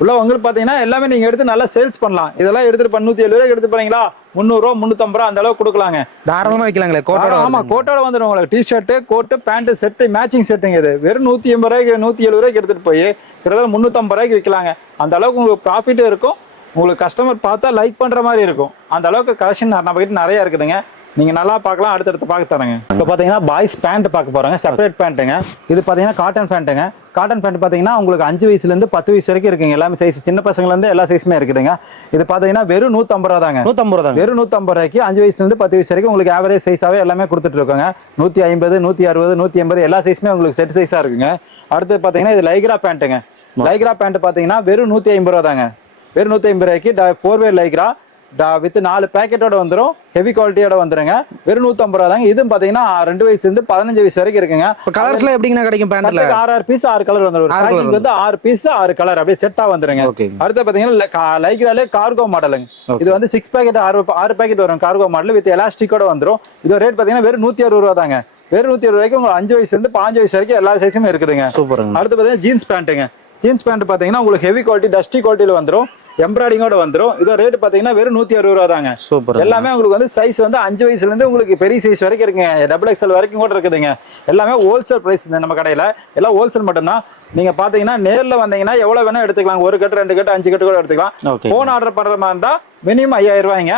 உள்ள உங்களுக்கு பாத்தீங்கன்னா எல்லாமே நீங்க எடுத்து நல்லா சேல்ஸ் பண்ணலாம். இதெல்லாம் எடுத்துட்டு 170 ரூபாய்க்கு எடுத்து போறீங்களா, 300 ரூபா 350 ரூபா அந்த அளவுக்கு கொடுக்கலாங்க. தாராளமா வைக்கலாங்களே. கோட்டோட? ஆமா, கோட்டோட வந்துடும் உங்களுக்கு. டிஷர்ட் கோட்டு பேண்ட் செட்டு மேட்சிங் செட்டுங்க. இது வெறும் 180 ரூபாய்க்கு 170 ரூபாய்க்கு எடுத்துட்டு போய் கிட்டத்தட்ட 350 ரூபாய்க்கு விற்கலாங்க. அந்த அளவுக்கு உங்களுக்கு ப்ராஃபிட் இருக்கும். உங்களுக்கு கஸ்டமர் பார்த்தா லைக் பண்ற மாதிரி இருக்கும். அந்த அளவுக்கு கலெக்ஷன் நம்ம கிட்ட நிறைய இருக்குதுங்க. நீங்க நல்லா பார்க்கலாம். அடுத்தடுத்து பார்க்க தரங்க. இப்போ பாத்தீங்கன்னா பாய்ஸ் பேண்ட் பார்க்க போறாங்க. செப்பரேட் பேண்ட்டுங்க. இது பாத்தீங்கன்னா காட்டன் பேண்ட்டுங்க. காட்டன் பேண்ட் பாத்தீங்கன்னா உங்களுக்கு 5 வயசுல இருந்து 10 வயசு வரைக்கும் இருக்குங்க. எல்லாமே சைஸ் சின்ன பசங்கல இருந்து எல்லா சைஸுமே இருக்குதுங்க. இது பாத்தீங்கன்னா வெறும் 150 ரூபா தாங்க. 150 ரூபா. வெறும் 150 ரூபாய்க்கு 5 வயசுல இருந்து 10 வயசு வரைக்கும் உங்களுக்கு ஆவரேஜ் சைஸாவே எல்லாமே கொடுத்துட்டு இருக்காங்க. 150 160 180 எல்லா சைஸுமே உங்களுக்கு செட் சைஸா இருக்குங்க. அடுத்து பாத்தீங்கன்னா இது லைக்ரா பேண்ட்டுங்க. லைக்ரா பேண்ட் பாத்தீங்கன்னா வெறும் 150 ரூபா தாங்க. வெறும் 150 ரூபாய்க்கு 4 வே லைக்ரா வித் 4 பேக்கெட்டோட வந்துரும். ஹெவி குவாலிட்டியோட வந்துருங்க. வெறும் 150 ரூபா தாங்க. இதுவும் பாத்தீங்கன்னா 2 வயசுல இருந்து 15 வயசு வரைக்கும் இருக்குங்க. கலர்ஸ்ல எப்படிங்கண்ணா கிடைக்கும்? பேண்ட்ல 6 பீஸ் 6 கலர் வந்துரும். பேக்கிங் வந்து 6 பீஸ் 6 கலர் அப்படியே செட்டா வந்துருங்க. அடுத்து பாத்தீங்கன்னா லைக்ராலே கார்கோ மாடலுங்க. இது வந்து 6 பேக்கெட் 6 பேக்கெட் வரும் கார்கோ மாடல் வித் எலாஸ்டிக்கோட வந்துரும். இது ரேட் பாத்தீங்கன்னா வெறும் 160 ரூபா தாங்க. வெறும் 160 ரூபாய்க்கு உங்களுக்கு 5 வயசுல இருந்து 15 வயசு வரைக்கும் எல்லா சைஸுமே இருக்குதுங்க. அடுத்து பாத்தீங்கன்னா ஜீன்ஸ் பேண்ட்டுங்க. ஜீன்ஸ் பேண்ட் பாத்தீங்கன்னா உங்களுக்கு ஹெவி குவாலிட்டி டஸ்டி குவாலிட்டியில வந்துரும். எம்ப்ராய்டிங்கோட வந்துரும். இதோ ரேட் பாத்தீங்கன்னா வெறும் 160 ரூபா தாங்க. எல்லாமே உங்களுக்கு வந்து சைஸ் வந்து 5 வயசுல இருந்து உங்களுக்கு பெரிய சைஸ் வரைக்கும் இருக்குங்க. XXL வரைக்கும் கூட இருக்குதுங்க. எல்லாமே ஹோல்சேல் பிரைஸ் நம்ம கடையில எல்லாம் ஹோல்சேல் மட்டும்தான். நீங்க பாத்தீங்கன்னா நேர்ல வந்தீங்கன்னா எவ்வளவு வேணா எடுத்துக்கலாம். 1 கட்டு 2 கட்டு 5 கட்டு கூட எடுத்துக்கலாம். போன் ஆர்டர் பண்ற மாதிரி இருந்தா மினிமம் 5000 ரூபாய்ங்க.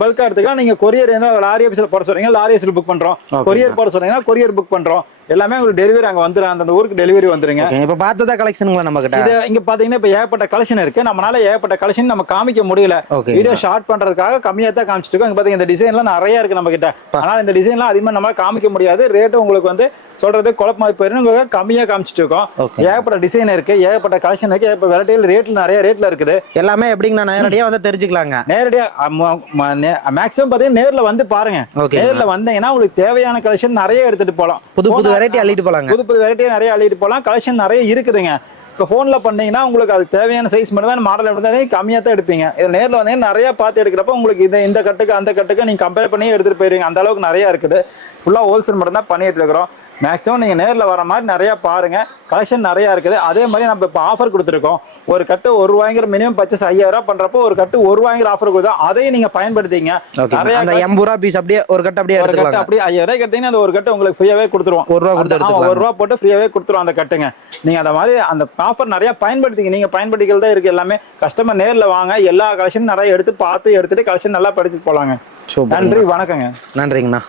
பல்கா எடுத்துக்கலாம். நீங்க கொரியர் லாரி ஆஃபீஸ்ல போட சொல்றீங்க, லாரி ஆஃபீஸ்ல புக் பண்றோம். கொரியர் போட சொல்றீங்கன்னா கொரியர் புக் பண்றோம். எல்லாமே உங்களுக்கு டெலிவரி அங்க வந்துரும். அந்த ஊருக்கு டெலிவரி வந்துருங்க. இப்ப பார்த்ததா கலெக்ஷன்ங்களா நம்ம கிட்ட? இது இங்க பாத்தீங்கன்னா இப்ப ஏகப்பட்ட கலெக்ஷன் இருக்கு. நம்மளால ஏகப்பட்ட கலெக்ஷன் நம்ம காமிக்க முடியல. வீடியோ ஷார்ட் பண்றதுக்காக கம்மியா தான் காமிச்சிட்டு இருக்கோம். இங்க பாத்தீங்கன்னா இந்த டிசைன்லாம் நிறைய இருக்கு நம்ம கிட்ட. அதனால இந்த டிசைன்லாம் அதிகமா நம்மளால காமிக்க முடியாது. ரேட் உங்களுக்கு வந்து சொல்றது குழப்பமா போயிடும். கம்மியா காமிச்சிட்டு இருக்கோம். ஏகப்பட்ட டிசைன் இருக்கு, ஏகப்பட்ட கலெக்ஷன் இருக்கு. இப்ப வெரைட்டியில் ரேட்ல நிறைய ரேட்ல இருக்குது. எல்லாமே எப்படிங்கண்ணா நேரடியா வந்து தெரிஞ்சுக்கலாங்க? நேரடியா மேக்ஸிமம் பாத்தீங்கன்னா நேர்ல வந்து பாருங்க. நேர்ல வந்தீங்கன்னா உங்களுக்கு தேவையான கலெக்ஷன் நிறைய எடுத்துட்டு போலாம். புது வெரைட்டி அள்ளிட்டு போலாங்க. புது வெரைட்டி நிறைய அள்ளிட்டு போலாம். கலெக்ஷன் நிறைய இருக்குதுங்க. இப்போ ஃபோன்ல பண்ணீங்கன்னா உங்களுக்கு அது தேவையான சைஸ் மட்டும் தான், மாடல் மட்டும் தான் கம்மியாக தான் எடுப்பீங்க. இதில் நேரில் வந்தீங்கன்னா நிறைய பார்த்து எடுக்கிறப்ப உங்களுக்கு இந்த கட்டுக்கு அந்த கட்டுக்கு நீங்கள் கம்பேர் பண்ணி எடுத்துகிட்டு போயிருவீங்க. அந்த அளவுக்கு நிறைய இருக்குது. ஃபுல்லாக ஹோல்சேல் மட்டும் தான் பண்ணிட்டு இருக்கிறோம். மேக்ஸிமம் நீங்கள் நேரில் வர மாதிரி நிறையா பாருங்க. கலெக்ஷன் நிறையா இருக்குது. அதே மாதிரி நம்ம இப்போ ஆஃபர் கொடுத்துருக்கோம். ஒரு கட்டு ₹1 மினிமம் பர்ச்சேஸ் 5000 ரூபா பண்றப்போ ஒரு கட்டு ₹1 ஆஃபர் கொடுத்தோம். அதையும் நீங்க பயன்படுத்திங்க. நிறைய ₹80 பீஸ் அப்படியே ஒரு கட்டு அப்படியே எடுத்துக்கலாம். அப்படியே 5000 ரூபாய் கட்டிங்கன்னா அந்த ஒரு கட்டு உங்களுக்கு ஃப்ரீயாவே கொடுத்துருவோம். ₹1 போட்டு ஃப்ரீயாவே கொடுத்துருவோம் அந்த கட்டுங்க. நீங்க அந்த மாதிரி அந்த ஆஃபர் நிறைய பயன்படுத்திங்க. நீங்க பயன்படுத்திகள் தான் இருக்கு எல்லாமே. கஸ்டமர் நேர்ல வாங்க. எல்லா கலெக்ஷன் நிறைய எடுத்து பார்த்து எடுத்துட்டு கலெக்ஷன் நல்லா படிச்சுட்டு போலாங்க. நன்றி, வணக்கங்க. நன்றிங்கண்ணா.